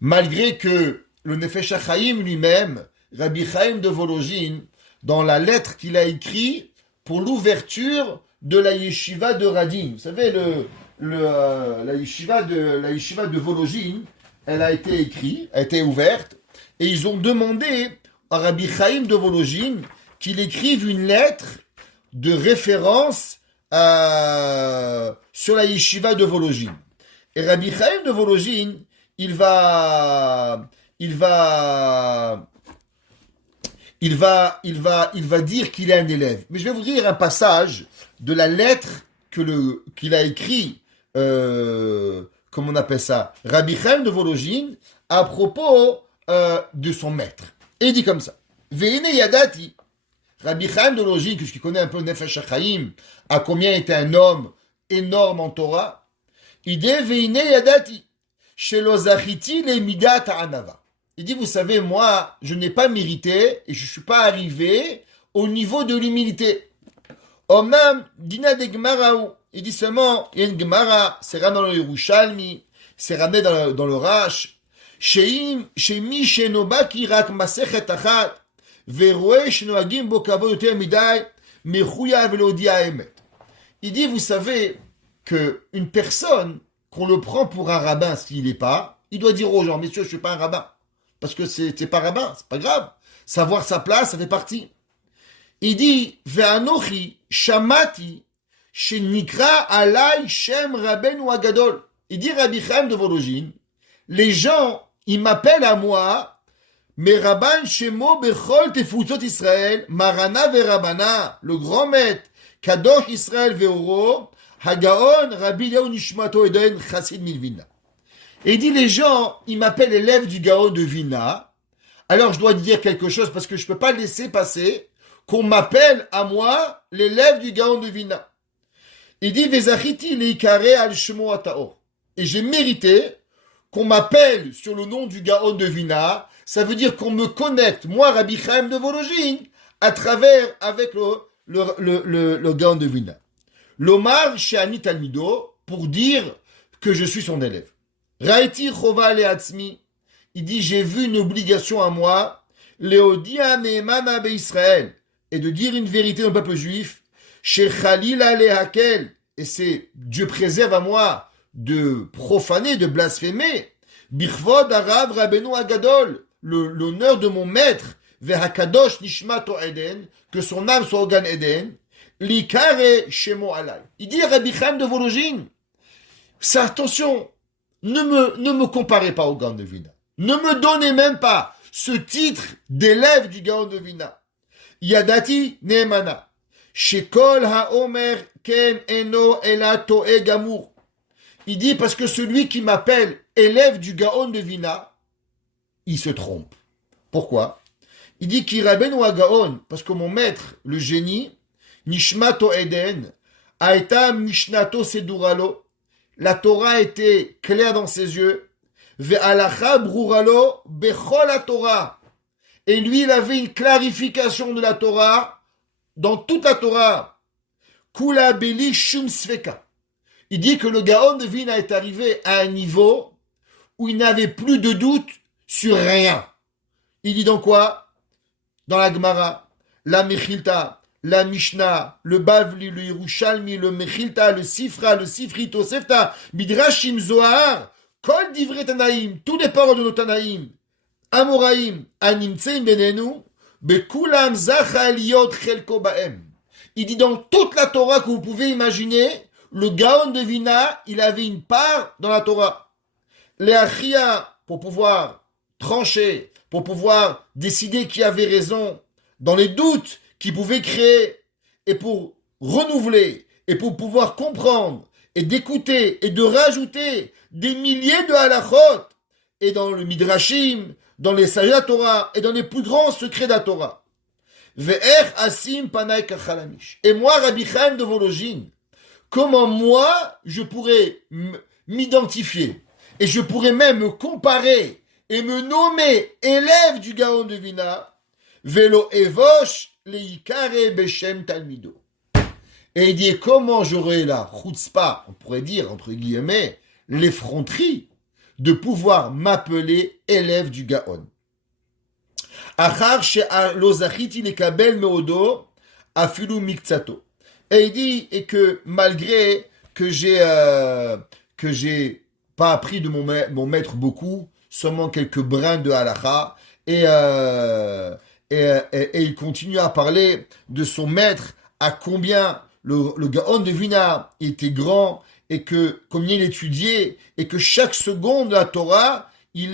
malgré que le Nefesh HaChaim lui-même, Rabbi Chaim de Volojin, dans la lettre qu'il a écrite pour l'ouverture de la yeshiva de Radin. Vous savez, la yeshiva de Volojin, elle a été écrite, a été ouverte, et ils ont demandé à Rabbi Chaim de Volojin qu'il écrive une lettre de référence sur la yeshiva de Volojin. Et Rabbi Chaim de Volojin, il va dire qu'il est un élève. Mais je vais vous lire un passage de la lettre qu'il a écrit, comment on appelle ça, Rabbi Chaim de Volojin, à propos de son maître. Et il dit comme ça, Veine Yadati, Rabbi Chaim de Volojin, que je connais un peu Nefesh HaChaim, à combien était un homme énorme en Torah, il dit Veine Yadati, Shelo Zachiti le Midat Anava. Il dit, vous savez, moi, je n'ai pas mérité et je ne suis pas arrivé au niveau de l'humilité. Omnam, dina de Gemaraou. Il dit seulement, il y a une Gemara, c'est ramené dans le Yerushalmi, c'est ramené dans le Rash. Shemi shenoba kirak masechet achat, veroe shenoagim bo kavod yoter midai, mechuya velodia emet. Il dit, vous savez, que une personne, qu'on le prend pour un rabbin s'il n'est pas, il doit dire aux gens, messieurs, je ne suis pas un rabbin. Parce que c'est pas rabbin, c'est pas grave. Savoir sa place, ça fait partie. Il dit, Ve'anochi shamati shenikra alay shem rabbeinu agadol. Il dit Rabbi Chaim de Volojin, les gens, ils m'appellent à moi, mais Rabban shemo bechol tefutzot Israël, marana ve'rabana, le grand maître, kadosh Israël ve'oro, hagaon Rabbi Eliyahu nishmato eden chassid milvina. Et il dit, les gens, ils m'appellent élève du Gaon de Vilna. Alors, je dois dire quelque chose parce que je ne peux pas laisser passer qu'on m'appelle à moi l'élève du Gaon de Vina. Il dit Vezachiti leikare al shemo ataor. Et j'ai mérité qu'on m'appelle sur le nom du Gaon de Vina. Ça veut dire qu'on me connecte, moi, Rabbi Chaim de Volojine, à travers, avec le Gaon de Vina. L'Omar Sheani Talmido, pour dire que je suis son élève. Raiti Chova Leatzmi, il dit, j'ai vu une obligation à moi, Léodia Neemana Be Israël, et de dire une vérité au peuple juif, chez Chalila Lehakel, et c'est Dieu préserve à moi de profaner, de blasphémer, Bichvod Arav Rabbeinu Agadol, l'honneur de mon maître, Vehakadosh Nishmato Eden, que son âme soit au Gan Eden, Likare Shemo Alay. Il dit Rabbi Chaim de Volojine, ça, attention, ne me comparez pas au Gaon de Vina. Ne me donnez même pas ce titre d'élève du Gaon de Vina. Yadati Neemana. Shekol haomer ken eno elato e gamour. Il dit parce que celui qui m'appelle élève du Gaon de Vina, il se trompe. Pourquoi? Il dit qu'il Rabbeinu Gaon, parce que mon maître, le génie, Nishmato Eden, Aeta Mishnato Seduralo, la Torah était claire dans ses yeux, Ve'alacha Bruralo Bechol la Torah. Et lui, il avait une clarification de la Torah, dans toute la Torah. Kula Beli Shum Sveka. Il dit que le Gaon de Vina est arrivé à un niveau où il n'avait plus de doute sur rien. Il dit donc quoi? Dans la Gemara, la Mechilta, la Mishnah, le Bavli, le Yerushalmi, le Mechilta, le Sifra, le Sifri, Tosefta, Midrashim, Zohar, Kol Divrei Tanaïm, tous les paroles de nos Tanaïm, Amoraïm, Animtseim Benenu, Bekulam Zachaliot Chelko Baem. Il dit dans toute la Torah que vous pouvez imaginer, le Gaon de Vina, il avait une part dans la Torah. Les Achia, pour pouvoir trancher, pour pouvoir décider qui avait raison, dans les doutes qu'il pouvait créer, et pour renouveler, et pour pouvoir comprendre, et d'écouter, et de rajouter des milliers de halachot, et dans le Midrashim, dans les sages de la Torah, et dans les plus grands secrets de la Torah. Ve'er asim panay kachalamish. Et moi, Rabbi Chaim de Volojine, comment moi, je pourrais m'identifier, et je pourrais même me comparer, et me nommer élève du Gaon de Vina, Velo Evosh Leikare Beshem Talmido. Et il dit, comment j'aurais la chutzpah, on pourrait dire, entre guillemets, l'effronterie, de pouvoir m'appeler élève du Gaon. Achar she'lo zachiti lekabel meodo afilu miktsato. Et il dit, et que malgré que j'ai pas appris de mon maître beaucoup, seulement quelques brins de halakha, et il continue à parler de son maître, à combien le Gaon de Vina était grand, et que combien il étudiait, et que chaque seconde de la Torah, et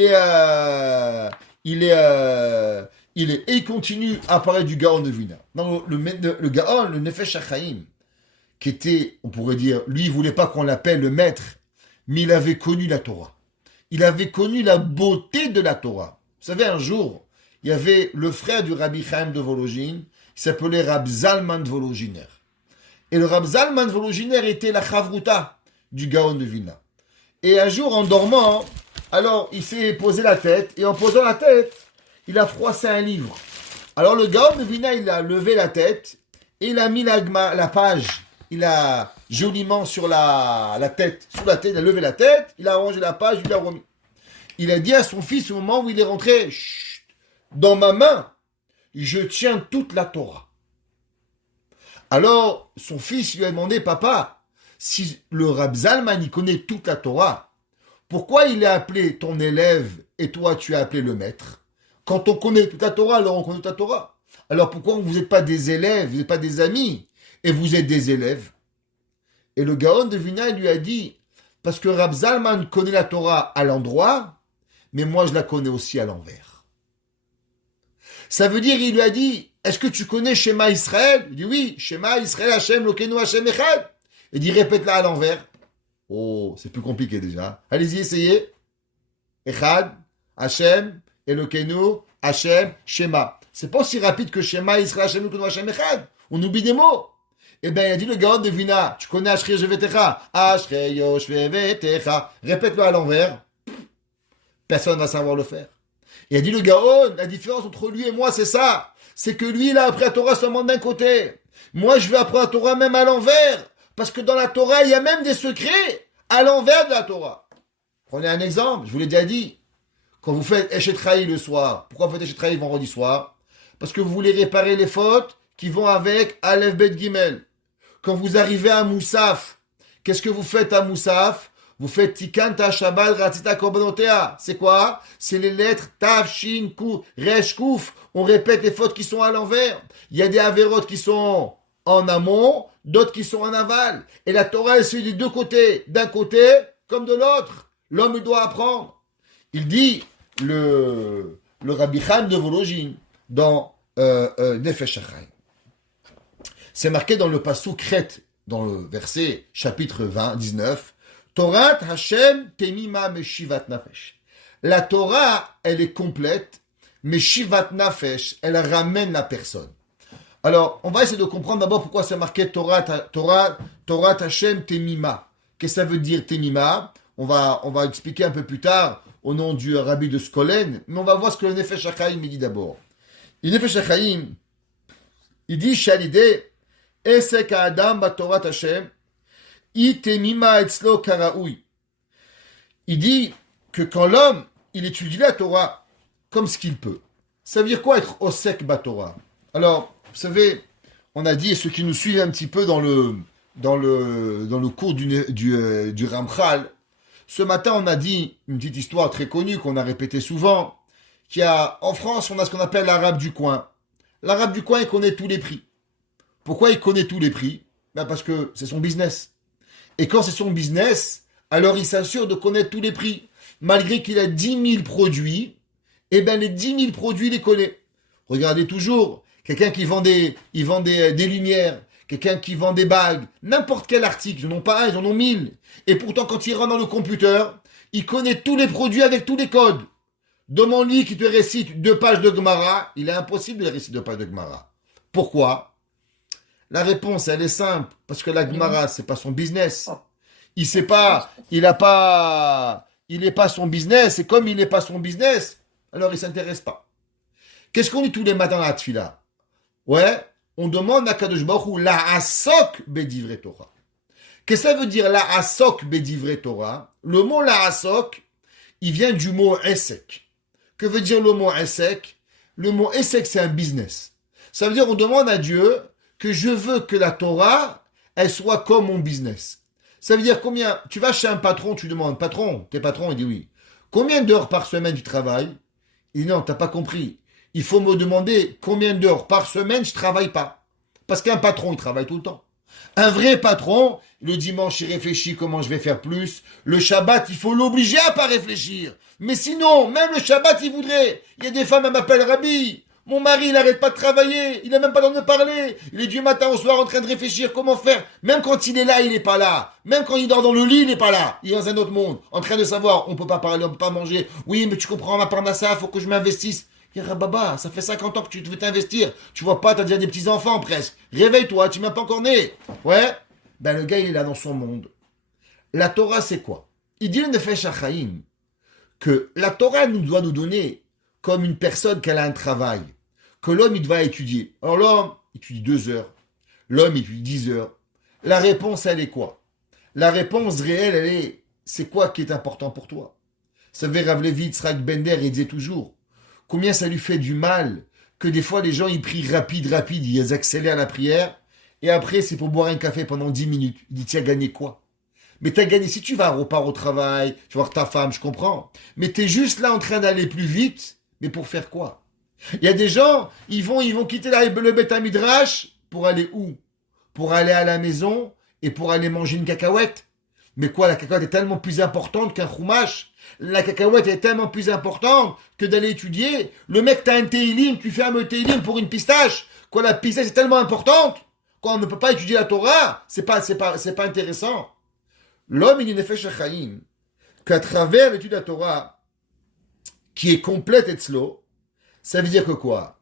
il continue à parler du Gaon de Vina. Non, le Gaon, le Nefesh HaChaim, qui était, on pourrait dire, lui, il voulait pas qu'on l'appelle le maître, mais il avait connu la Torah. Il avait connu la beauté de la Torah. Vous savez, un jour, il y avait le frère du Rabbi Chaim de Volojine, qui s'appelait Rab Zalman de Volojiner. Et le Rab Zalman de Volojiner était la chavruta du Gaon de Vilna. Et un jour, en dormant, alors il s'est posé la tête, et en posant la tête, il a froissé un livre. Alors le Gaon de Vilna, il a levé la tête, et il a mis la page, il a joliment sur la tête, sous la tête, il a levé la tête, il a rangé la page, il l'a remis. Il a dit à son fils au moment où il est rentré, chut, dans ma main, je tiens toute la Torah. Alors, son fils lui a demandé, papa, si le Rab Zalman, il connaît toute la Torah, pourquoi il est appelé ton élève et toi tu es appelé le maître? Quand on connaît toute la Torah, alors on connaît toute la Torah. Alors pourquoi vous n'êtes pas des élèves, vous n'êtes pas des amis, et vous êtes des élèves? Et le Gaon de Vilna lui a dit, parce que Rab Zalman connaît la Torah à l'endroit, mais moi je la connais aussi à l'envers. Ça veut dire, il lui a dit, est-ce que tu connais Shema Israël? Il dit oui, Shema Israël Hashem Lokenu Hashem Echad. Il dit répète-la à l'envers. Oh, c'est plus compliqué déjà. Allez-y, essayez. Echad, Hashem, Elokenu, Hashem, Shema. C'est pas aussi rapide que Shema Israël Hashem Elokeinu Hashem Echad. On oublie des mots. Eh bien, il a dit le Gaon de Vina. Tu connais Ashrei Yoshvetecha. Ashrei Yoshvetecha. Répète-le à l'envers. Personne ne va savoir le faire. Il a dit le Gaon, la différence entre lui et moi, c'est ça. C'est que lui, il a appris la Torah seulement d'un côté. Moi, je vais apprendre la Torah même à l'envers. Parce que dans la Torah, il y a même des secrets à l'envers de la Torah. Prenez un exemple, je vous l'ai déjà dit. Quand vous faites Eshet Cha'i le soir, pourquoi vous faites Eshet Cha'i vendredi soir? Parce que vous voulez réparer les fautes qui vont avec Aleph Bet Gimel. Quand vous arrivez à Moussaf, qu'est-ce que vous faites à Moussaf? Vous faites Tikan Ta Shabbat Ratzita Korbonotea. C'est quoi? C'est les lettres Tav, Shin, Kou, Resh, Kouf. On répète les fautes qui sont à l'envers. Il y a des avérotes qui sont en amont, d'autres qui sont en aval. Et la Torah, elle suit des deux côtés. D'un côté comme de l'autre. L'homme, il doit apprendre. Il dit, le Rabbi Chaim de Volojine, dans Nefesh HaChaim. C'est marqué dans le passouk Chet, dans le verset chapitre 19. Torah Hashem temima meshivat nafesh. La Torah, elle est complète, mais shivat nafesh, elle ramène la personne. Alors, on va essayer de comprendre d'abord pourquoi c'est marqué Torah Hashem temima. Qu'est-ce que ça veut dire temima? On va expliquer un peu plus tard au nom du Rabbi de Skolen, mais on va voir ce que le Nefesh HaChaim dit d'abord. Le Nefesh HaChaim, il dit Shalideh Esek Adam Batorat Hashem Itemima Etzlo Karaoui. Il dit que quand l'homme, il étudie la Torah comme ce qu'il peut, ça veut dire quoi être Osek Batorah? Alors, vous savez, on a dit, et ceux qui nous suivent un petit peu dans le cours du Ramchal, ce matin, on a dit une petite histoire très connue qu'on a répétée souvent, en France, on a ce qu'on appelle l'arabe du coin. L'arabe du coin, il connaît tous les prix. Pourquoi il connaît tous les prix? Parce que c'est son business. Et quand c'est son business, alors il s'assure de connaître tous les prix. Malgré qu'il a 10 000 produits, eh bien les 10 000 produits, il les connaît. Regardez toujours, quelqu'un qui vend des lumières, quelqu'un qui vend des bagues, n'importe quel article, ils n'en ont pas un, ils en ont 1000. Et pourtant, quand il rentre dans le computer, il connaît tous les produits avec tous les codes. Demande-lui qui te récite 2 pages de Gemara, il est impossible de réciter 2 pages de Gemara. Pourquoi? La réponse, elle est simple, parce que la Gemara, c'est pas son business. Il n'est pas son business, et comme il n'est pas son business, alors il s'intéresse pas. Qu'est-ce qu'on dit tous les matins à la tfila? Ouais, on demande à Kadosh Baruch Hu la asok bedivre Torah. Qu'est-ce que ça veut dire la asok bedivre Torah? Le mot la asok, il vient du mot esek. Que veut dire le mot esek? Le mot esek, c'est un business. Ça veut dire on demande à Dieu que je veux que la Torah, elle soit comme mon business. Ça veut dire combien? Tu vas chez un patron, tu demandes, patron, t'es patron, il dit oui. Combien d'heures par semaine tu travailles? Il dit non, t'as pas compris. Il faut me demander combien d'heures par semaine je travaille pas. Parce qu'un patron, il travaille tout le temps. Un vrai patron, le dimanche, il réfléchit comment je vais faire plus. Le Shabbat, il faut l'obliger à pas réfléchir. Mais sinon, même le Shabbat, il voudrait. Il y a des femmes, elles m'appellent Rabbi. Mon mari, il n'arrête pas de travailler. Il n'a même pas le temps de parler. Il est du matin au soir en train de réfléchir comment faire. Même quand il est là, il n'est pas là. Même quand il dort dans le lit, il n'est pas là. Il est dans un autre monde. En train de savoir, on peut pas parler, on peut pas manger. Oui, mais tu comprends, ma parnassa, faut que je m'investisse. Baba, ça fait 50 ans que tu veux t'investir. Tu vois pas, t'as déjà des petits-enfants presque. Réveille-toi, tu m'as pas encore né. Ouais? Ben le gars, il est là dans son monde. La Torah, c'est quoi? Il dit le Nefesh HaChaim que la Torah nous doit nous donner comme une personne qui a un travail. Que l'homme, il doit étudier. Alors l'homme, il étudie 2 heures. L'homme, il étudie 10 heures. La réponse, elle est quoi? La réponse réelle, elle est, c'est quoi qui est important pour toi? Vous savez, Rav Levi Yitzhak Bender, il disait toujours, combien ça lui fait du mal que des fois les gens ils prient rapide, ils accélèrent la prière et après c'est pour boire un café pendant 10 minutes. Il dit, tu as gagné quoi? Mais tu as gagné, si tu vas repart au travail, tu vas voir ta femme, je comprends. Mais tu es juste là en train d'aller plus vite, mais pour faire quoi? Il y a des gens, ils vont quitter le Beth Midrash pour aller où? Pour aller à la maison et pour aller manger une cacahuète. Mais quoi, la cacahuète est tellement plus importante qu'un chumash. La cacahuète est tellement plus importante que d'aller étudier. Le mec, t'as un Teilim, tu fais un Teilim pour une pistache. Quoi, la pistache est tellement importante qu'on ne peut pas étudier la Torah. C'est pas intéressant. L'homme, il est Nefesh HaChaim, qu'à travers l'étude de la Torah, qui est complète et slow, ça veut dire que quoi?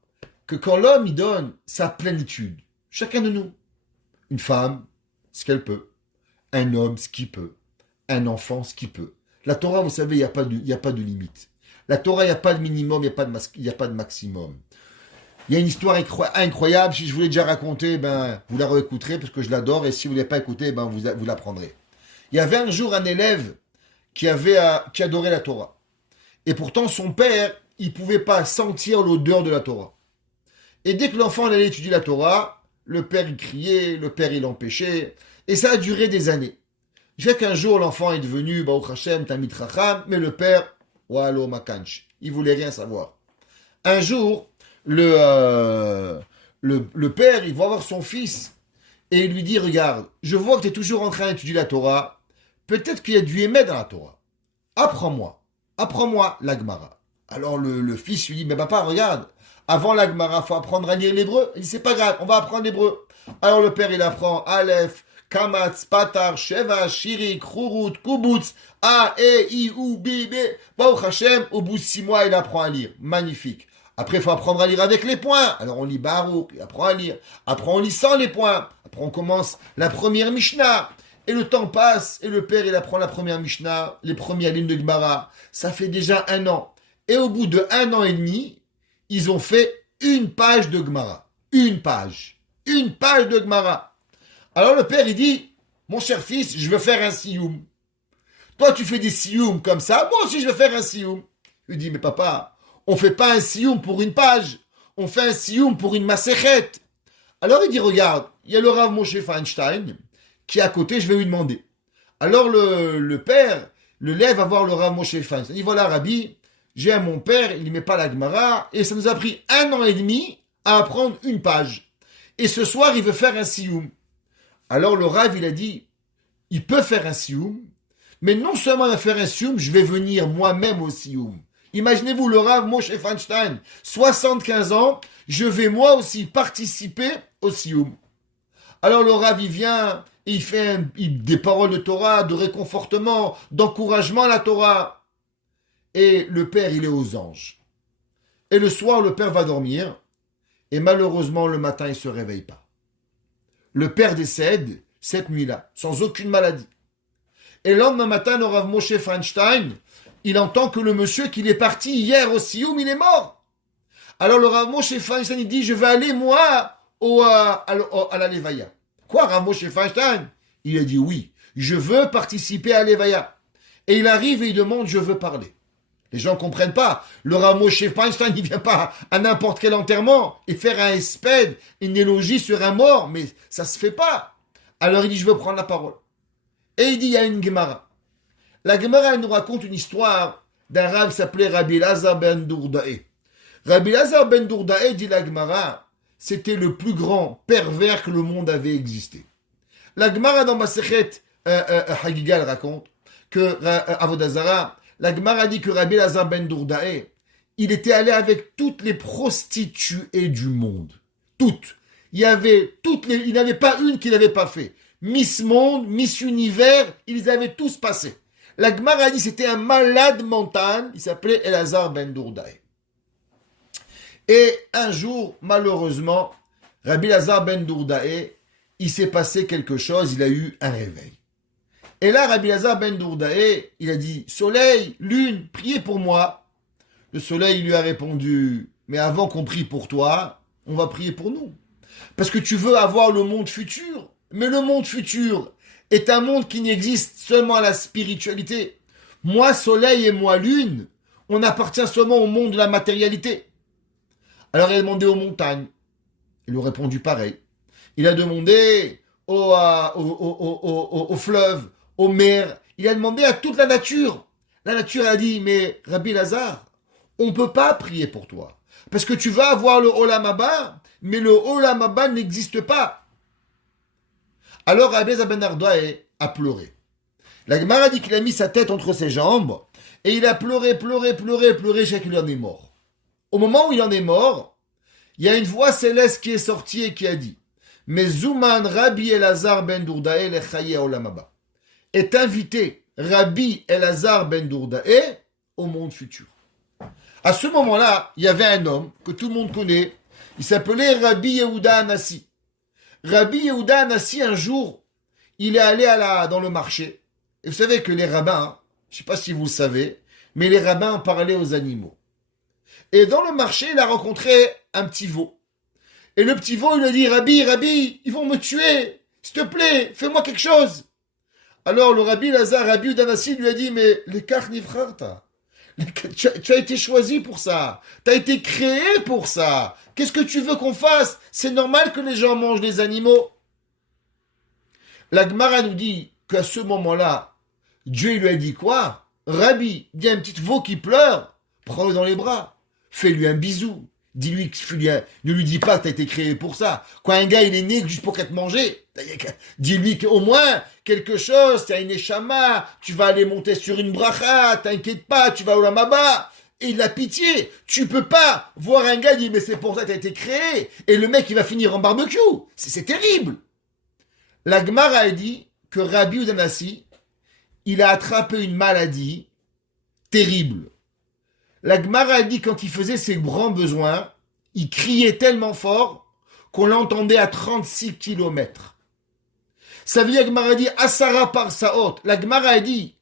que quand l'homme, il donne sa plénitude, chacun de nous, une femme, ce qu'elle peut, un homme, ce qu'il peut, un enfant, ce qu'il peut. La Torah, vous savez, il n'y a pas de limite. La Torah, il n'y a pas de minimum, il n'y a pas de maximum. Il y a une histoire incroyable. Si je vous l'ai déjà racontée, vous la réécouterez parce que je l'adore. Et si vous ne l'avez pas écoutée, vous l'apprendrez. Il y avait un jour un élève qui adorait la Torah. Et pourtant, son père, il ne pouvait pas sentir l'odeur de la Torah. Et dès que l'enfant allait étudier la Torah, le père, il criait, le père, il l'empêchait. Et ça a duré des années. Jusqu'à qu'un jour, l'enfant est devenu, Baruch Hashem, Tamid Chacham, mais le père, Walo Makanch. Il voulait rien savoir. Un jour, le père, il va voir son fils et il lui dit, regarde, je vois que tu es toujours en train d'étudier la Torah. Peut-être qu'il y a du émet dans la Torah. Apprends-moi la Gemara. Alors le fils lui dit, mais papa, regarde, avant la Gemara, il faut apprendre à lire l'hébreu. Il dit, c'est pas grave, on va apprendre l'hébreu. Alors le père, il apprend Aleph, Kamatz, Patar, Sheva, Shirik, Khurut, Kubutz, A, E, I, U, B, B. Baruch Hashem, au bout de 6 mois, il apprend à lire. Magnifique. Après, il faut apprendre à lire avec les points. Alors on lit Baruch, il apprend à lire. Après, on lit sans les points. Après, on commence la première Mishnah. Et le temps passe, et le père, il apprend la première Mishnah, les premières lignes de Gemara. Ça fait déjà 1 an. Et au bout de 1 an et demi, ils ont fait 1 page de Gemara. 1 page. 1 page de Gemara. Alors le père, il dit, mon cher fils, je veux faire un sioum. Toi, tu fais des sioum comme ça, moi aussi, je veux faire un sioum. Il dit, mais papa, on fait pas un sioum pour 1 page. On fait un sioum pour une maséchet. Alors il dit, regarde, il y a le Rav Moshe Feinstein qui est à côté, je vais lui demander. Alors le père, le lève à voir le Rav Moshe Feinstein. Il dit, voilà, Rabbi, j'ai mon père, il ne met pas la Gemara, et ça nous a pris 1 an et demi à apprendre 1 page. Et ce soir, il veut faire un sioum. Alors le Rav, il a dit, il peut faire un sioum, mais non seulement il va faire un sioum, je vais venir moi-même au sioum. Imaginez-vous le Rav Moshe Feinstein, 75 ans, je vais moi aussi participer au sioum. Alors le Rav, il vient, et il fait des paroles de Torah, de réconfortement, d'encouragement à la Torah. Et le père, il est aux anges. Et le soir, le père va dormir, et malheureusement, le matin, il ne se réveille pas. Le père décède cette nuit-là, sans aucune maladie. Et le lendemain matin, le Rav Moshe Feinstein, il entend que le monsieur qui est parti hier au Sioum, il est mort. Alors le Rav Moshe Feinstein, il dit, je vais aller moi à la Levaya. Quoi, Rav Moshe Feinstein? Il a dit oui, je veux participer à Levaya. Et il arrive et il demande, je veux parler. Les gens ne comprennent pas. Le Rav Moshe Feinstein, il ne vient pas à n'importe quel enterrement et faire un espède, une élogie sur un mort, mais ça ne se fait pas. Alors il dit, je veux prendre la parole. Et il dit, il y a une Gemara. La Gemara, elle nous raconte une histoire d'un Rav qui s'appelait Rabbi Elazar ben Dourdae. Rabbi Elazar ben Dourdae, dit la Gemara, c'était le plus grand pervers que le monde avait existé. La Gemara dans Masechet Hagigal raconte que Avodazara, la Gemara dit que Rabbi Elazar ben Dourdae, il était allé avec toutes les prostituées du monde. Toutes. Il n'y avait pas une qu'il n'avait pas fait. Miss Monde, Miss Univers, ils les avaient tous passés. La Gemara dit c'était un malade mental, il s'appelait Elazar ben Dourdae. Et un jour, malheureusement, Rabbi Elazar ben Dourdae, il s'est passé quelque chose, il a eu un réveil. Et là, Rabbi Elazar ben Dourdae, il a dit, soleil, lune, priez pour moi. Le soleil lui a répondu, mais avant qu'on prie pour toi, on va prier pour nous. Parce que tu veux avoir le monde futur. Mais le monde futur est un monde qui n'existe seulement à la spiritualité. Moi, soleil et moi, lune, on appartient seulement au monde de la matérialité. Alors il a demandé aux montagnes. Ils lui ont répondu pareil. Il a demandé aux fleuves, aux mers. Il a demandé à toute la nature. La nature a dit, mais Rabbi Elazar, on ne peut pas prier pour toi. Parce que tu vas avoir le Olam Haba, mais le Olam Haba n'existe pas. Alors Rabbi Elazar ben Dourdae a pleuré. La Gemara dit qu'il a mis sa tête entre ses jambes et il a pleuré jusqu'à qu'il en est mort. Au moment où il en est mort, il y a une voix céleste qui est sortie et qui a dit « Mais Zouman Rabbi Elazar ben Dourdae lechaye olam haba » est invité Rabbi Elazar ben Dourdae au monde futur. À ce moment-là, il y avait un homme que tout le monde connaît Il s'appelait Rabbi Yehuda Anassi. Rabbi Yehuda Anassi, un jour, il est allé dans le marché. Et vous savez que les rabbins, je ne sais pas si vous le savez, mais les rabbins parlaient aux animaux. Et dans le marché, il a rencontré un petit veau. Et le petit veau, il lui a dit, Rabbi, ils vont me tuer. S'il te plaît, fais-moi quelque chose. Alors le Rabbi Lazar, Rabbi Udanassi lui a dit, mais les karnifrarta, tu as été choisi pour ça. Tu as été créé pour ça. Qu'est-ce que tu veux qu'on fasse? C'est normal que les gens mangent les animaux. La Gemara nous dit qu'à ce moment-là, Dieu lui a dit quoi? Rabbi, il y a un petit veau qui pleure, prends-le dans les bras. Fais-lui un bisou. Dis-lui, ne lui dis pas que tu as été créé pour ça. Quand un gars, il est né juste pour qu'être mangé, dis-lui qu'au moins, quelque chose, tu as une échama, tu vas aller monter sur une bracha, t'inquiète pas, tu vas au lamaba. Et de la pitié, tu peux pas voir un gars dire, mais c'est pour ça que tu as été créé, et le mec, il va finir en barbecue. C'est terrible. La Gemara a dit que Rabbi Udanassi, il a attrapé une maladie terrible. La Gemara a dit quand il faisait ses grands besoins, il criait tellement fort qu'on l'entendait à 36 kilomètres. Ça veut dire, la Gemara a dit, Asara par Saot. La Gemara a dit,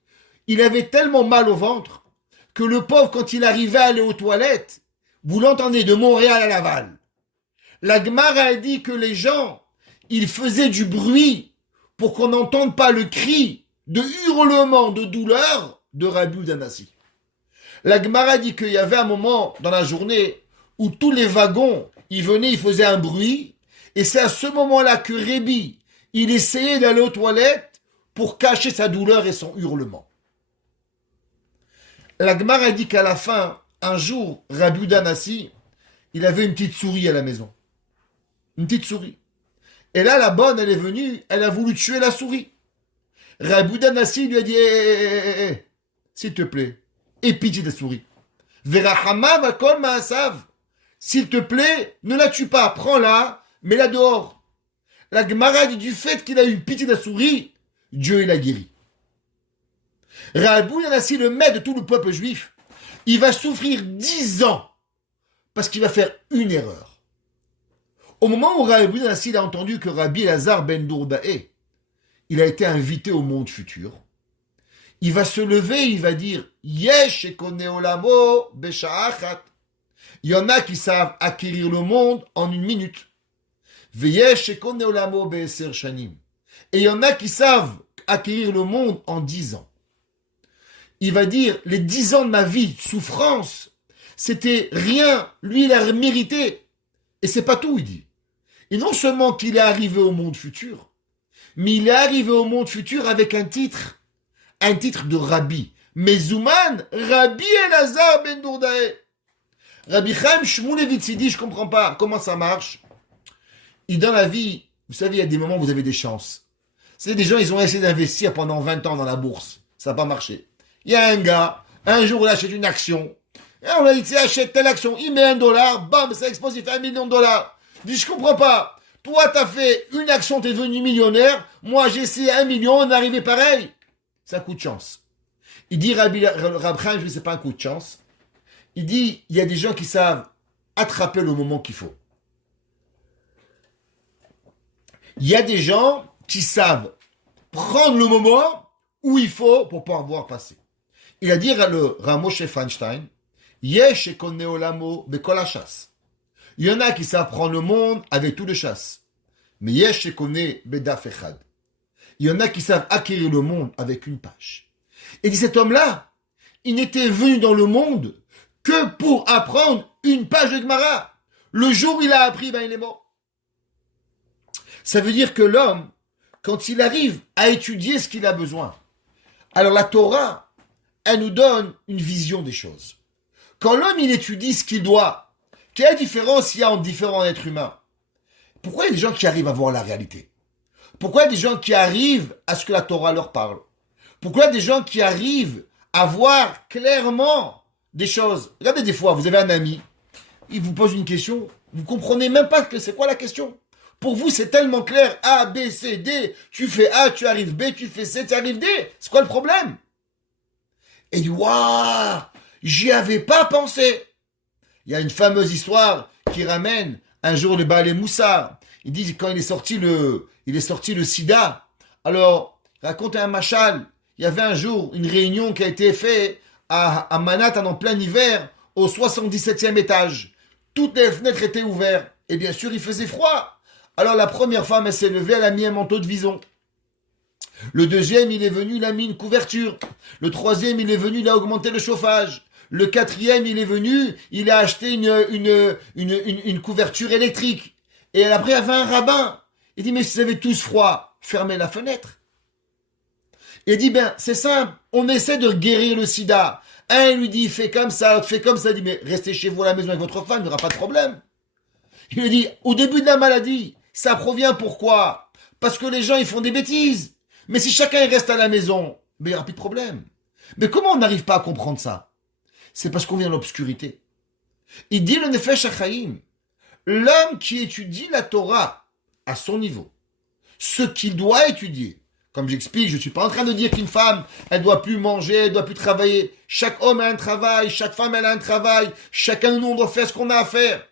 il avait tellement mal au ventre que le pauvre, quand il arrivait à aller aux toilettes, vous l'entendez de Montréal à Laval. La Gemara a dit que les gens, ils faisaient du bruit pour qu'on n'entende pas le cri de hurlement de douleur de Rabbi Udanassi. La Gemara dit qu'il y avait un moment dans la journée où tous les wagons, ils venaient, ils faisaient un bruit, et c'est à ce moment-là que Rabbi, il essayait d'aller aux toilettes pour cacher sa douleur et son hurlement. La Gemara dit qu'à la fin, un jour, Rabbi Udanassi, il avait une petite souris à la maison. Une petite souris. Et là, la bonne, elle est venue, elle a voulu tuer la souris. Rabbi Udanassi lui a dit, s'il te plaît, aie pitié de la souris. Verahama va kol ma'asav. S'il te plaît, ne la tue pas, prends-la, mets-la dehors. La Gemara dit du fait qu'il a eu pitié de la souris, Dieu l'a guéri. Rabbi Udanassi, le maître de tout le peuple juif, il va souffrir 10 ans parce qu'il va faire une erreur. Au moment où Rabbi Udanassi a entendu que Rabbi Elazar ben Dourdaé, il a été invité au monde futur, il va se lever, il va dire Yesh ekone olamo besha'achat. Il y en a qui savent acquérir le monde en une minute. Veyesh ekone olamo be'eser shanim. Et il y en a qui savent acquérir le monde en 10 ans. Il va dire les 10 ans de ma vie, souffrance, c'était rien. Lui, il a mérité. Et c'est pas tout, il dit. Et non seulement qu'il est arrivé au monde futur, mais il est arrivé au monde futur avec un titre de Rabbi. Mezouman, Rabbi Elazar ben Dourdaé. Rabbi Chaim Shmulevitz, il dit, je comprends pas comment ça marche. Et dans la vie, vous savez, il y a des moments où vous avez des chances. C'est des gens, ils ont essayé d'investir pendant 20 ans dans la bourse. Ça n'a pas marché. Il y a un gars, un jour, il achète une action. Et on a dit, tu achètes telle action, il met $1, bam, ça explose, il fait $1 million. Il dit, je comprends pas. Toi, t'as fait une action, t'es devenu millionnaire. Moi, j'ai essayé 1 million, on est arrivé pareil. C'est un coup de chance. Il dit, Rabbi Chaim, c'est pas un coup de chance. Il dit, il y a des gens qui savent attraper le moment qu'il faut. Il y a des gens qui savent prendre le moment où il faut pour pouvoir passer. Il a dit le Ramoshe Feinstein, Yesh ekone olamo bekol hashas. Il y en a qui savent prendre le monde avec tout le chasse. Mais Yesh ekone bedaf echad. Il y en a qui savent acquérir le monde avec une page. Et dit cet homme-là, il n'était venu dans le monde que pour apprendre une page de Gemara. Le jour où il a appris, il est mort. Ça veut dire que l'homme, quand il arrive à étudier ce qu'il a besoin, alors la Torah, elle nous donne une vision des choses. Quand l'homme, il étudie ce qu'il doit, quelle différence il y a entre différents êtres humains? Pourquoi il y a des gens qui arrivent à voir la réalité? Pourquoi il y a des gens qui arrivent à ce que la Torah leur parle? Pourquoi il y a des gens qui arrivent à voir clairement des choses? Regardez, des fois, vous avez un ami, il vous pose une question, vous comprenez même pas que c'est quoi la question. Pour vous, c'est tellement clair. A, B, C, D. Tu fais A, tu arrives B, tu fais C, tu arrives D. C'est quoi le problème? Et il dit, waouh, j'y avais pas pensé. Il y a une fameuse histoire qui ramène un jour le Baal Moussa, il dit quand il est sorti le sida, alors, raconte un machal, il y avait un jour une réunion qui a été faite à Manhattan en plein hiver, au 77e étage. Toutes les fenêtres étaient ouvertes. Et bien sûr, il faisait froid. Alors la première femme, elle s'est levée, elle a mis un manteau de vison. Le deuxième, il est venu, il a mis une couverture. Le troisième, il est venu, il a augmenté le chauffage. Le quatrième, il est venu, il a acheté une couverture électrique. Et après, il y avait un rabbin. Il dit, mais si vous avez tous froid, fermez la fenêtre. Il dit, ben, c'est simple, on essaie de guérir le sida. Un lui dit, fais comme ça, l'autre fait comme ça. Il dit, mais restez chez vous à la maison avec votre femme, il n'y aura pas de problème. Il lui dit, au début de la maladie, ça provient pourquoi? Parce que les gens, ils font des bêtises. Mais si chacun reste à la maison, ben, il n'y aura plus de problème. Mais comment on n'arrive pas à comprendre ça? C'est parce qu'on vient de l'obscurité. Il dit le Nefesh HaChaim, l'homme qui étudie la Torah à son niveau, ce qu'il doit étudier. Comme j'explique, je ne suis pas en train de dire qu'une femme, elle doit plus manger, elle doit plus travailler. Chaque homme a un travail, chaque femme elle a un travail, chacun de nous on doit faire ce qu'on a à faire.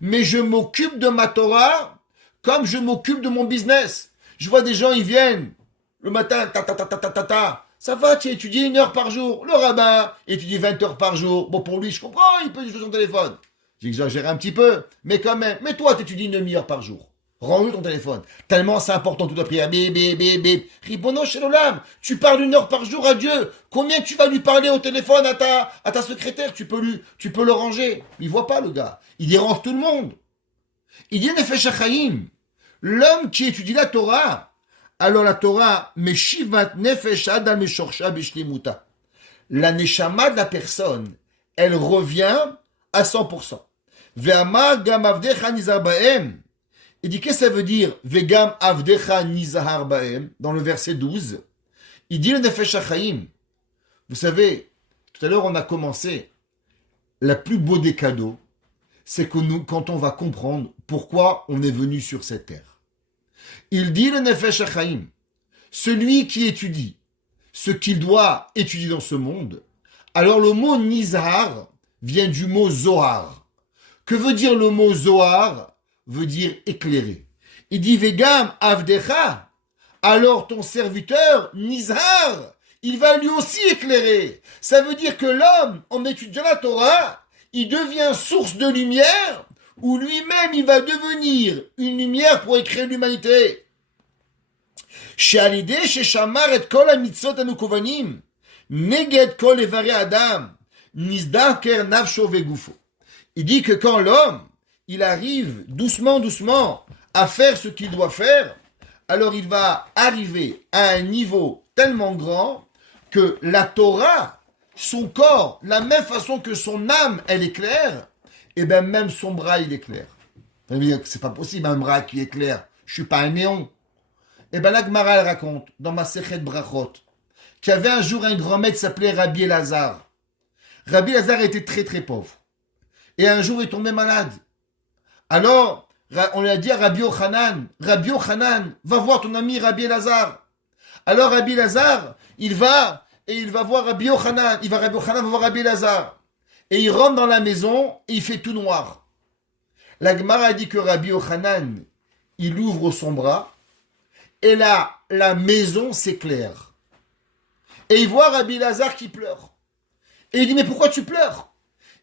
Mais je m'occupe de ma Torah comme je m'occupe de mon business. Je vois des gens, ils viennent le matin, ta. Ça va, tu étudies 1 heure par jour. Le rabbin étudie 20 heures par jour. Bon, pour lui, je comprends, il peut utiliser son téléphone. J'exagère un petit peu, mais quand même. Mais toi, tu étudies 1 demi-heure par jour. Rends-lui ton téléphone. Tellement c'est important, toute la prière. Bip. Ribono Shelolam. Tu parles 1 heure par jour à Dieu. Combien tu vas lui parler au téléphone à ta secrétaire? Tu peux le ranger. Il voit pas, le gars. Il dérange tout le monde. Il dit Nefesh HaChaim. L'homme qui étudie la Torah. Alors la Torah, Meshivat Nefesh Adam Meshorsha Bishlimuta. La neshama de la personne, elle revient à 100%. Ve'amar gam avdecha nizar ba'em. Il dit, qu'est-ce que ça veut dire, Vegam avdecha nizar ba'em, dans le verset 12. Il dit le Nefesh HaChaim. Vous savez, tout à l'heure on a commencé, le plus beau des cadeaux, c'est que nous, quand on va comprendre pourquoi on est venu sur cette terre. Il dit le Nefesh HaChaim, celui qui étudie ce qu'il doit étudier dans ce monde, alors le mot Nizar vient du mot Zohar. Que veut dire le mot Zohar? Veut dire éclairé. Il dit Vegam Avdecha, alors ton serviteur Nizar, il va lui aussi éclairer. Ça veut dire que l'homme, en étudiant la Torah, il devient source de lumière, où lui-même il va devenir une lumière pour éclairer l'humanité. She'alideh she'shamar et kol hamitzot anukovanim, neged kol evarei adam, nizdaker nafsho vegufo. Il dit que quand l'homme, il arrive doucement à faire ce qu'il doit faire, alors il va arriver à un niveau tellement grand que la Torah, son corps, la même façon que son âme, elle éclaire, et bien même son bras, il éclaire. C'est pas possible, un bras qui éclaire. Je suis pas un néon. Et bien la Gemara, elle raconte, dans ma Sechet Brachot, qu'il y avait un jour un grand maître qui s'appelait Rabbi Elazar. Rabbi Elazar était très très pauvre. Et un jour, il est tombé malade. Alors, on lui a dit à Rabbi Yochanan, va voir ton ami Rabbi Elazar. Alors Rabbi Elazar, il va voir Rabbi Yochanan. Rabbi Yochanan va voir Rabbi Elazar. Et il rentre dans la maison et il fait tout noir. La Gemara a dit que Rabbi Yochanan, il ouvre son bras et là, la maison s'éclaire. Et il voit Rabbi Elazar qui pleure. Et il dit, mais pourquoi tu pleures?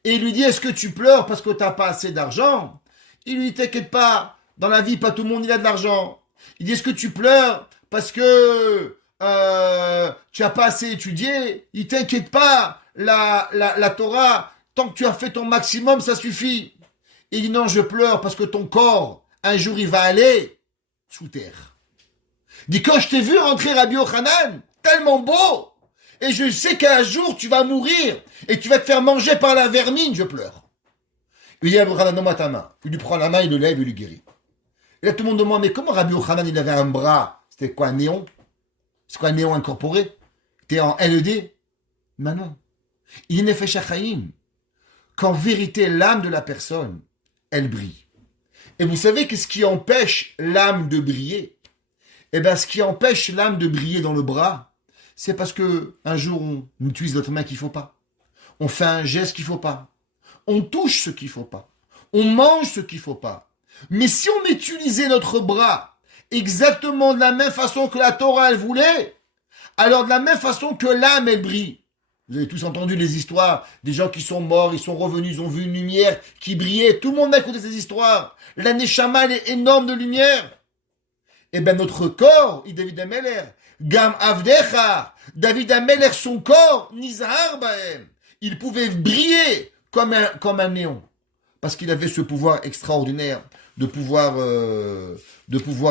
Et il lui dit, est-ce que tu pleures parce que tu n'as pas assez d'argent? Il lui dit, t'inquiète pas, dans la vie, pas tout le monde il a de l'argent. Il dit, est-ce que tu pleures parce que tu n'as pas assez étudié? Il t'inquiète pas, la Torah, tant que tu as fait ton maximum, ça suffit. Il dit, non, je pleure parce que ton corps, un jour, il va aller sous terre. Il dit, quand je t'ai vu rentrer Rabbi Yochanan, tellement beau, et je sais qu'un jour, tu vas mourir, et tu vas te faire manger par la vermine, je pleure. Il dit, Rabbi Yochanan, donne-moi ta main. Il lui prend la main, il le lève, il lui guérit. Et là, tout le monde demande, mais comment Rabbi Yochanan, il avait un bras? C'était quoi, un néon? C'est quoi un néon incorporé? T'es en LED? Mais non. Il n'est fait Shachaïm. Qu'en vérité, l'âme de la personne, elle brille. Et vous savez qu'est-ce qui empêche l'âme de briller? Eh bien, ce qui empêche l'âme de briller dans le bras, c'est parce que un jour, on utilise notre main qu'il ne faut pas. On fait un geste qu'il ne faut pas. On touche ce qu'il ne faut pas. On mange ce qu'il ne faut pas. Mais si on utilisait notre bras exactement de la même façon que la Torah elle voulait, alors de la même façon que l'âme elle brille. Vous avez tous entendu les histoires des gens qui sont morts, ils sont revenus, ils ont vu une lumière qui brillait. Tout le monde a écouté ces histoires. La Neshama elle est énorme de lumière. Eh bien notre corps, dit David Ameller, Gam Avdecha, David Ameller, son corps, Nizhar Bahem, il pouvait briller comme un néon. Parce qu'il avait ce pouvoir extraordinaire de pouvoir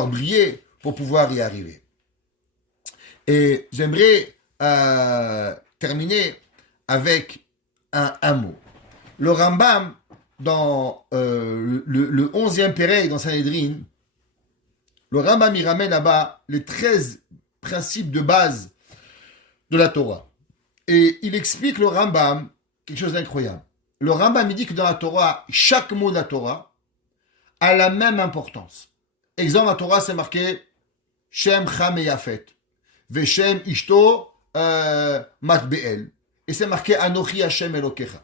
briller pour pouvoir y arriver. Et j'aimerais terminer avec un mot. Le Rambam, dans le 11e Pérec dans Sanhedrin, le Rambam il ramène là-bas les 13 principes de base de la Torah. Et il explique le Rambam quelque chose d'incroyable. Le Rambam il dit que dans la Torah, chaque mot de la Torah a la même importance. Exemple, la Torah c'est marqué Shem Cham et Yafet. Veshem Ishto Matbeel. Et c'est marqué Anochi Hashem Elokecha.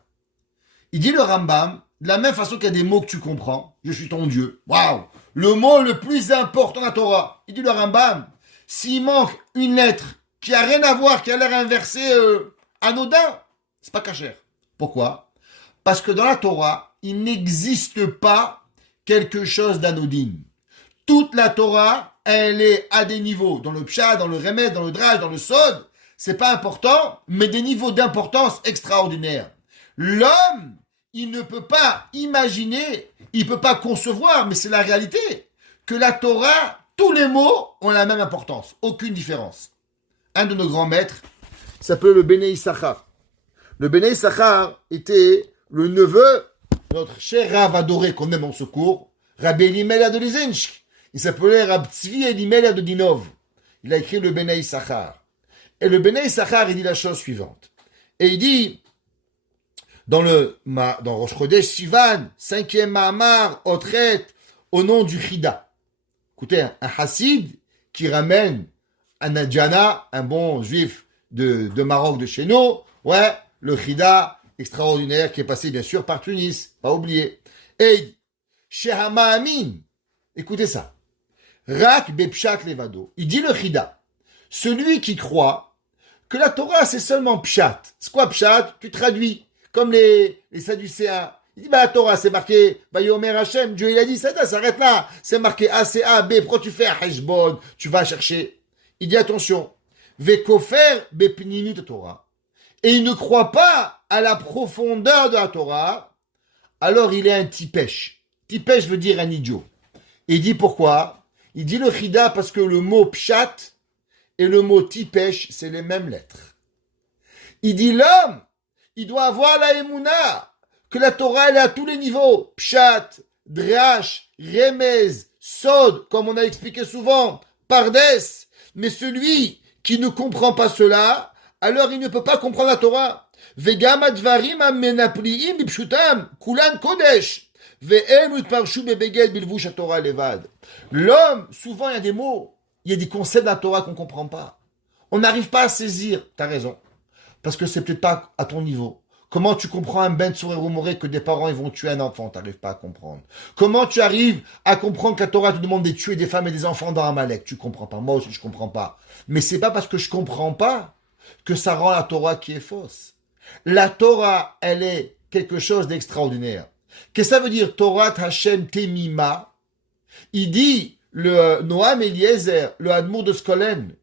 Il dit le Rambam, de la même façon qu'il y a des mots que tu comprends, je suis ton Dieu. Waouh! Le mot le plus important de la Torah. Il dit le Rambam, s'il manque une lettre qui a rien à voir, qui a l'air inversée, anodin, c'est pas cachère. Pourquoi? Parce que dans la Torah, il n'existe pas quelque chose d'anodine. Toute la Torah, elle est à des niveaux. Dans le pshat, dans le remède, dans le drage, dans le sod, c'est pas important, mais des niveaux d'importance extraordinaires. L'homme, il ne peut pas imaginer, il peut pas concevoir, mais c'est la réalité, que la Torah, tous les mots ont la même importance, aucune différence. Un de nos grands maîtres s'appelait le Béné Issachar. Le Béné Issachar était le neveu de notre cher Rav adoré qu'on aime en secours, Rabbi Elimelech de Lizensk. Il s'appelait Rab Tzvi Elimelech de Dinov. Il a écrit le Béné Issachar. Et le Béné Issachar, il dit la chose suivante. Et il dit, dans Rosh Chodesh Sivan, 5e Mahamar, Otret, au nom du Chida. Écoutez, un Hassid qui ramène un Nadjana, un bon juif de Maroc, de chez nous, ouais, le Chida extraordinaire qui est passé bien sûr par Tunis, pas oublier. Et Shehama Amin, écoutez ça, Rak Bepshat Levado, il dit le Chida, celui qui croit que la Torah c'est seulement Pshat. C'est quoi Pshat? Tu traduis, comme les Sadducéens. Il dit, la Torah c'est marqué, Yomer Hashem, Dieu il a dit, ça s'arrête là, c'est marqué A, C, A, B, pourquoi tu fais un Heshbon, tu vas chercher. Il dit attention, Vekofer Bepninut Torah. Et il ne croit pas à la profondeur de la Torah, alors il est un tipèche. Tipèche veut dire un idiot. Et il dit pourquoi? Il dit le Chida parce que le mot Pshat et le mot tipèche, c'est les mêmes lettres. Il dit l'homme, il doit avoir la Emouna, que la Torah elle est à tous les niveaux. Pshat, Drash, Remez, Sod, comme on a expliqué souvent, Pardes. Mais celui qui ne comprend pas cela, alors il ne peut pas comprendre la Torah. Vegam advarim amenapliim bipshutam kulan kodesh. Ve'em utparshu bebegel bilvush haTorah levad. L'homme, souvent il y a des mots, il y a des concepts de la Torah qu'on comprend pas. On n'arrive pas à saisir. T'as raison. Parce que c'est peut-être pas à ton niveau. Comment tu comprends un ben sourire rumoré que des parents ils vont tuer un enfant? T'arrives pas à comprendre. Comment tu arrives à comprendre que la Torah te demande de tuer des femmes et des enfants dans Amalek? Tu comprends pas. Moi aussi je comprends pas. Mais c'est pas parce que je comprends pas que ça rend la Torah qui est fausse. La Torah, elle est quelque chose d'extraordinaire. Qu'est-ce que ça veut dire Torah Hashem Temima? Il dit le Noam Eliezer, le Admour de Skolen.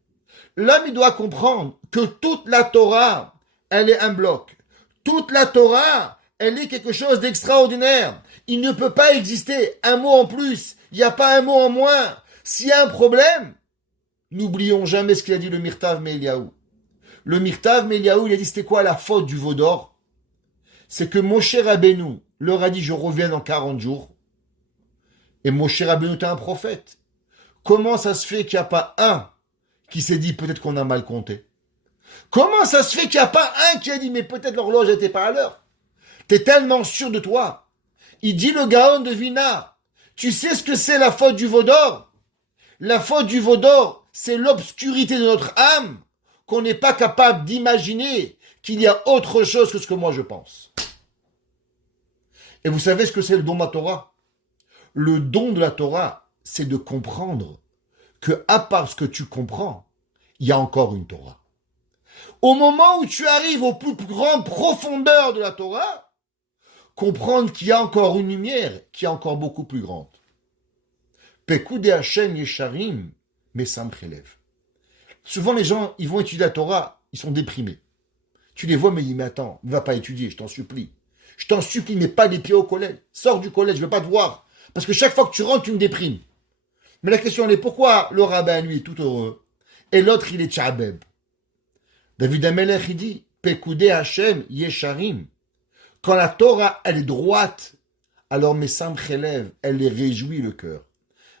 L'homme il doit comprendre que toute la Torah, elle est un bloc. Toute la Torah, elle est quelque chose d'extraordinaire. Il ne peut pas exister un mot en plus. Il n'y a pas un mot en moins. S'il y a un problème, n'oublions jamais ce qu'il a dit le Mirtav Me'Eliaou. Le Mirtav Me'Eliaou, il a dit c'était quoi la faute du veau d'or? C'est que Moshe Rabbeinu leur a dit je reviens dans 40 jours. Et Moshe Rabbeinu était un prophète. Comment ça se fait qu'il n'y a pas un qui s'est dit peut-être qu'on a mal compté? Comment ça se fait qu'il n'y a pas un qui a dit mais peut-être l'horloge n'était pas à l'heure? T'es tellement sûr de toi. Il dit le Gaon de Vina. Tu sais ce que c'est la faute du veau d'or? La faute du veau d'or, c'est l'obscurité de notre âme qu'on n'est pas capable d'imaginer qu'il y a autre chose que ce que moi je pense. Et vous savez ce que c'est le Doma Torah? Le don de la Torah, c'est de comprendre que, à part ce que tu comprends, il y a encore une Torah. Au moment où tu arrives aux plus grandes profondeurs de la Torah, comprendre qu'il y a encore une lumière qui est encore beaucoup plus grande. Pekoudé Hashem Yesharim, mais ça me prélève. Souvent, les gens, ils vont étudier la Torah, ils sont déprimés. Tu les vois, mais ils disent, mais attends, ne va pas étudier, je t'en supplie. Je t'en supplie, mets pas les pieds au collège. Sors du collège, je veux pas te voir. Parce que chaque fois que tu rentres, tu me déprimes. Mais la question, elle est, pourquoi le rabbin, lui, est tout heureux, et l'autre, il est tchabeb? David Amelech, il dit, Pekoudé Hashem Yesharim. Quand la Torah, elle est droite, alors mes samch élèves, elle les réjouit le cœur.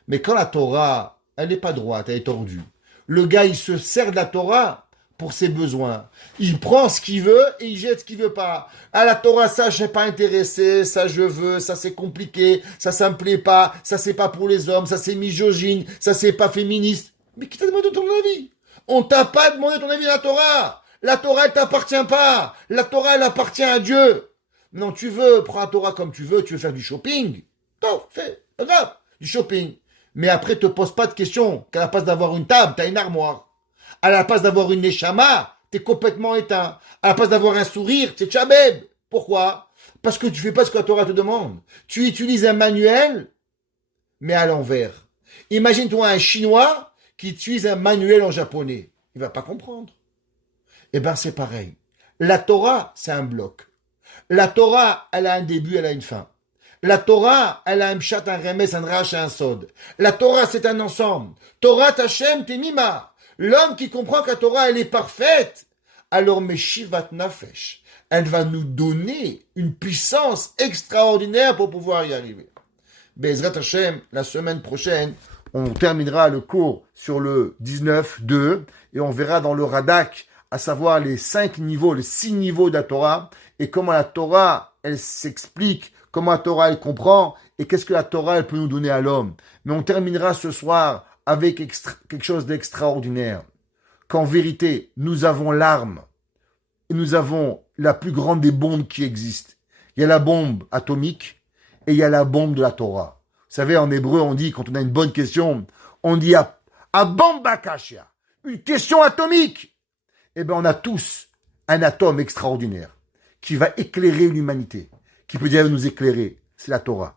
Mais quand la Torah, elle n'est pas droite, elle est tordue, le gars, il se sert de la Torah pour ses besoins. Il prend ce qu'il veut et il jette ce qu'il veut pas. Ah, la Torah, ça, je suis pas intéressé, ça, je veux, ça, c'est compliqué, ça me plaît pas, ça, c'est pas pour les hommes, ça, c'est misogyne, ça, c'est pas féministe. Mais qui t'a demandé ton avis? On t'a pas demandé ton avis de la Torah. La Torah, elle t'appartient pas. La Torah, elle appartient à Dieu. Non, tu veux, prends la Torah comme tu veux faire du shopping. Non, fais, grave, du shopping. Mais après, te pose pas de questions. Qu'à la place d'avoir une table, t'as une armoire. À la place d'avoir une neshama, t'es complètement éteint. À la place d'avoir un sourire, t'es tchabeb. Pourquoi? Parce que tu fais pas ce que la Torah te demande. Tu utilises un manuel, mais à l'envers. Imagine-toi un Chinois qui utilise un manuel en japonais. Il va pas comprendre. Eh ben, c'est pareil. La Torah, c'est un bloc. La Torah, elle a un début, elle a une fin. La Torah, elle a un pshat, un remes, un rach et un sod. La Torah, c'est un ensemble. Torah Hashem Temima. L'homme qui comprend que la Torah, elle est parfaite, alors Meshivat Nafesh, elle va nous donner une puissance extraordinaire pour pouvoir y arriver. Bezrat Hashem, la semaine prochaine, on terminera le cours sur le 19.2 et on verra dans le Radak, à savoir les 6 niveaux de la Torah et comment la Torah, elle s'explique, comment la Torah, elle comprend et qu'est-ce que la Torah, elle peut nous donner à l'homme. Mais on terminera ce soir avec quelque chose d'extraordinaire. Qu'en vérité, nous avons l'arme et nous avons la plus grande des bombes qui existent. Il y a la bombe atomique et il y a la bombe de la Torah. Vous savez, en hébreu, on dit, quand on a une bonne question, on dit à bomba kashia, une question atomique. Eh bien, on a tous un atome extraordinaire qui va éclairer l'humanité, qui peut déjà nous éclairer. C'est la Torah.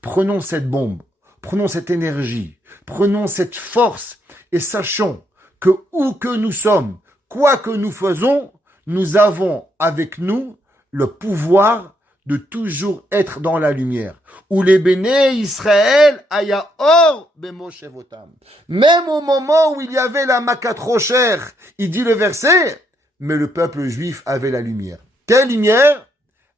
Prenons cette bombe, prenons cette énergie, prenons cette force et sachons que où que nous sommes, quoi que nous faisons, nous avons avec nous le pouvoir de toujours être dans la lumière. Où les béné Israël aya or bemoshevotam. Même au moment où il y avait la makat rocher, il dit le verset, mais le peuple juif avait la lumière. Quelle lumière?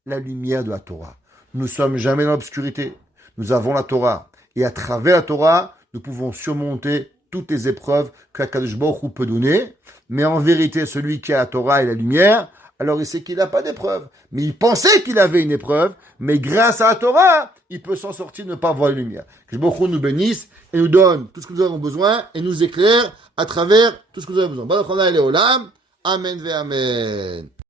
La lumière de la Torah. Nous sommes jamais dans l'obscurité. Nous avons la Torah. Et à travers la Torah, nous pouvons surmonter toutes les épreuves qu'Akadosh Baruch Hu peut donner. Mais en vérité, celui qui a la Torah et la lumière, alors il sait qu'il n'a pas d'épreuve. Mais il pensait qu'il avait une épreuve, mais grâce à la Torah, il peut s'en sortir, ne pas voir la lumière. Que Baruch Hu nous bénisse et nous donne tout ce que nous avons besoin et nous éclaire à travers tout ce que nous avons besoin. Baruch Adonai Leolam. Amen ve amen.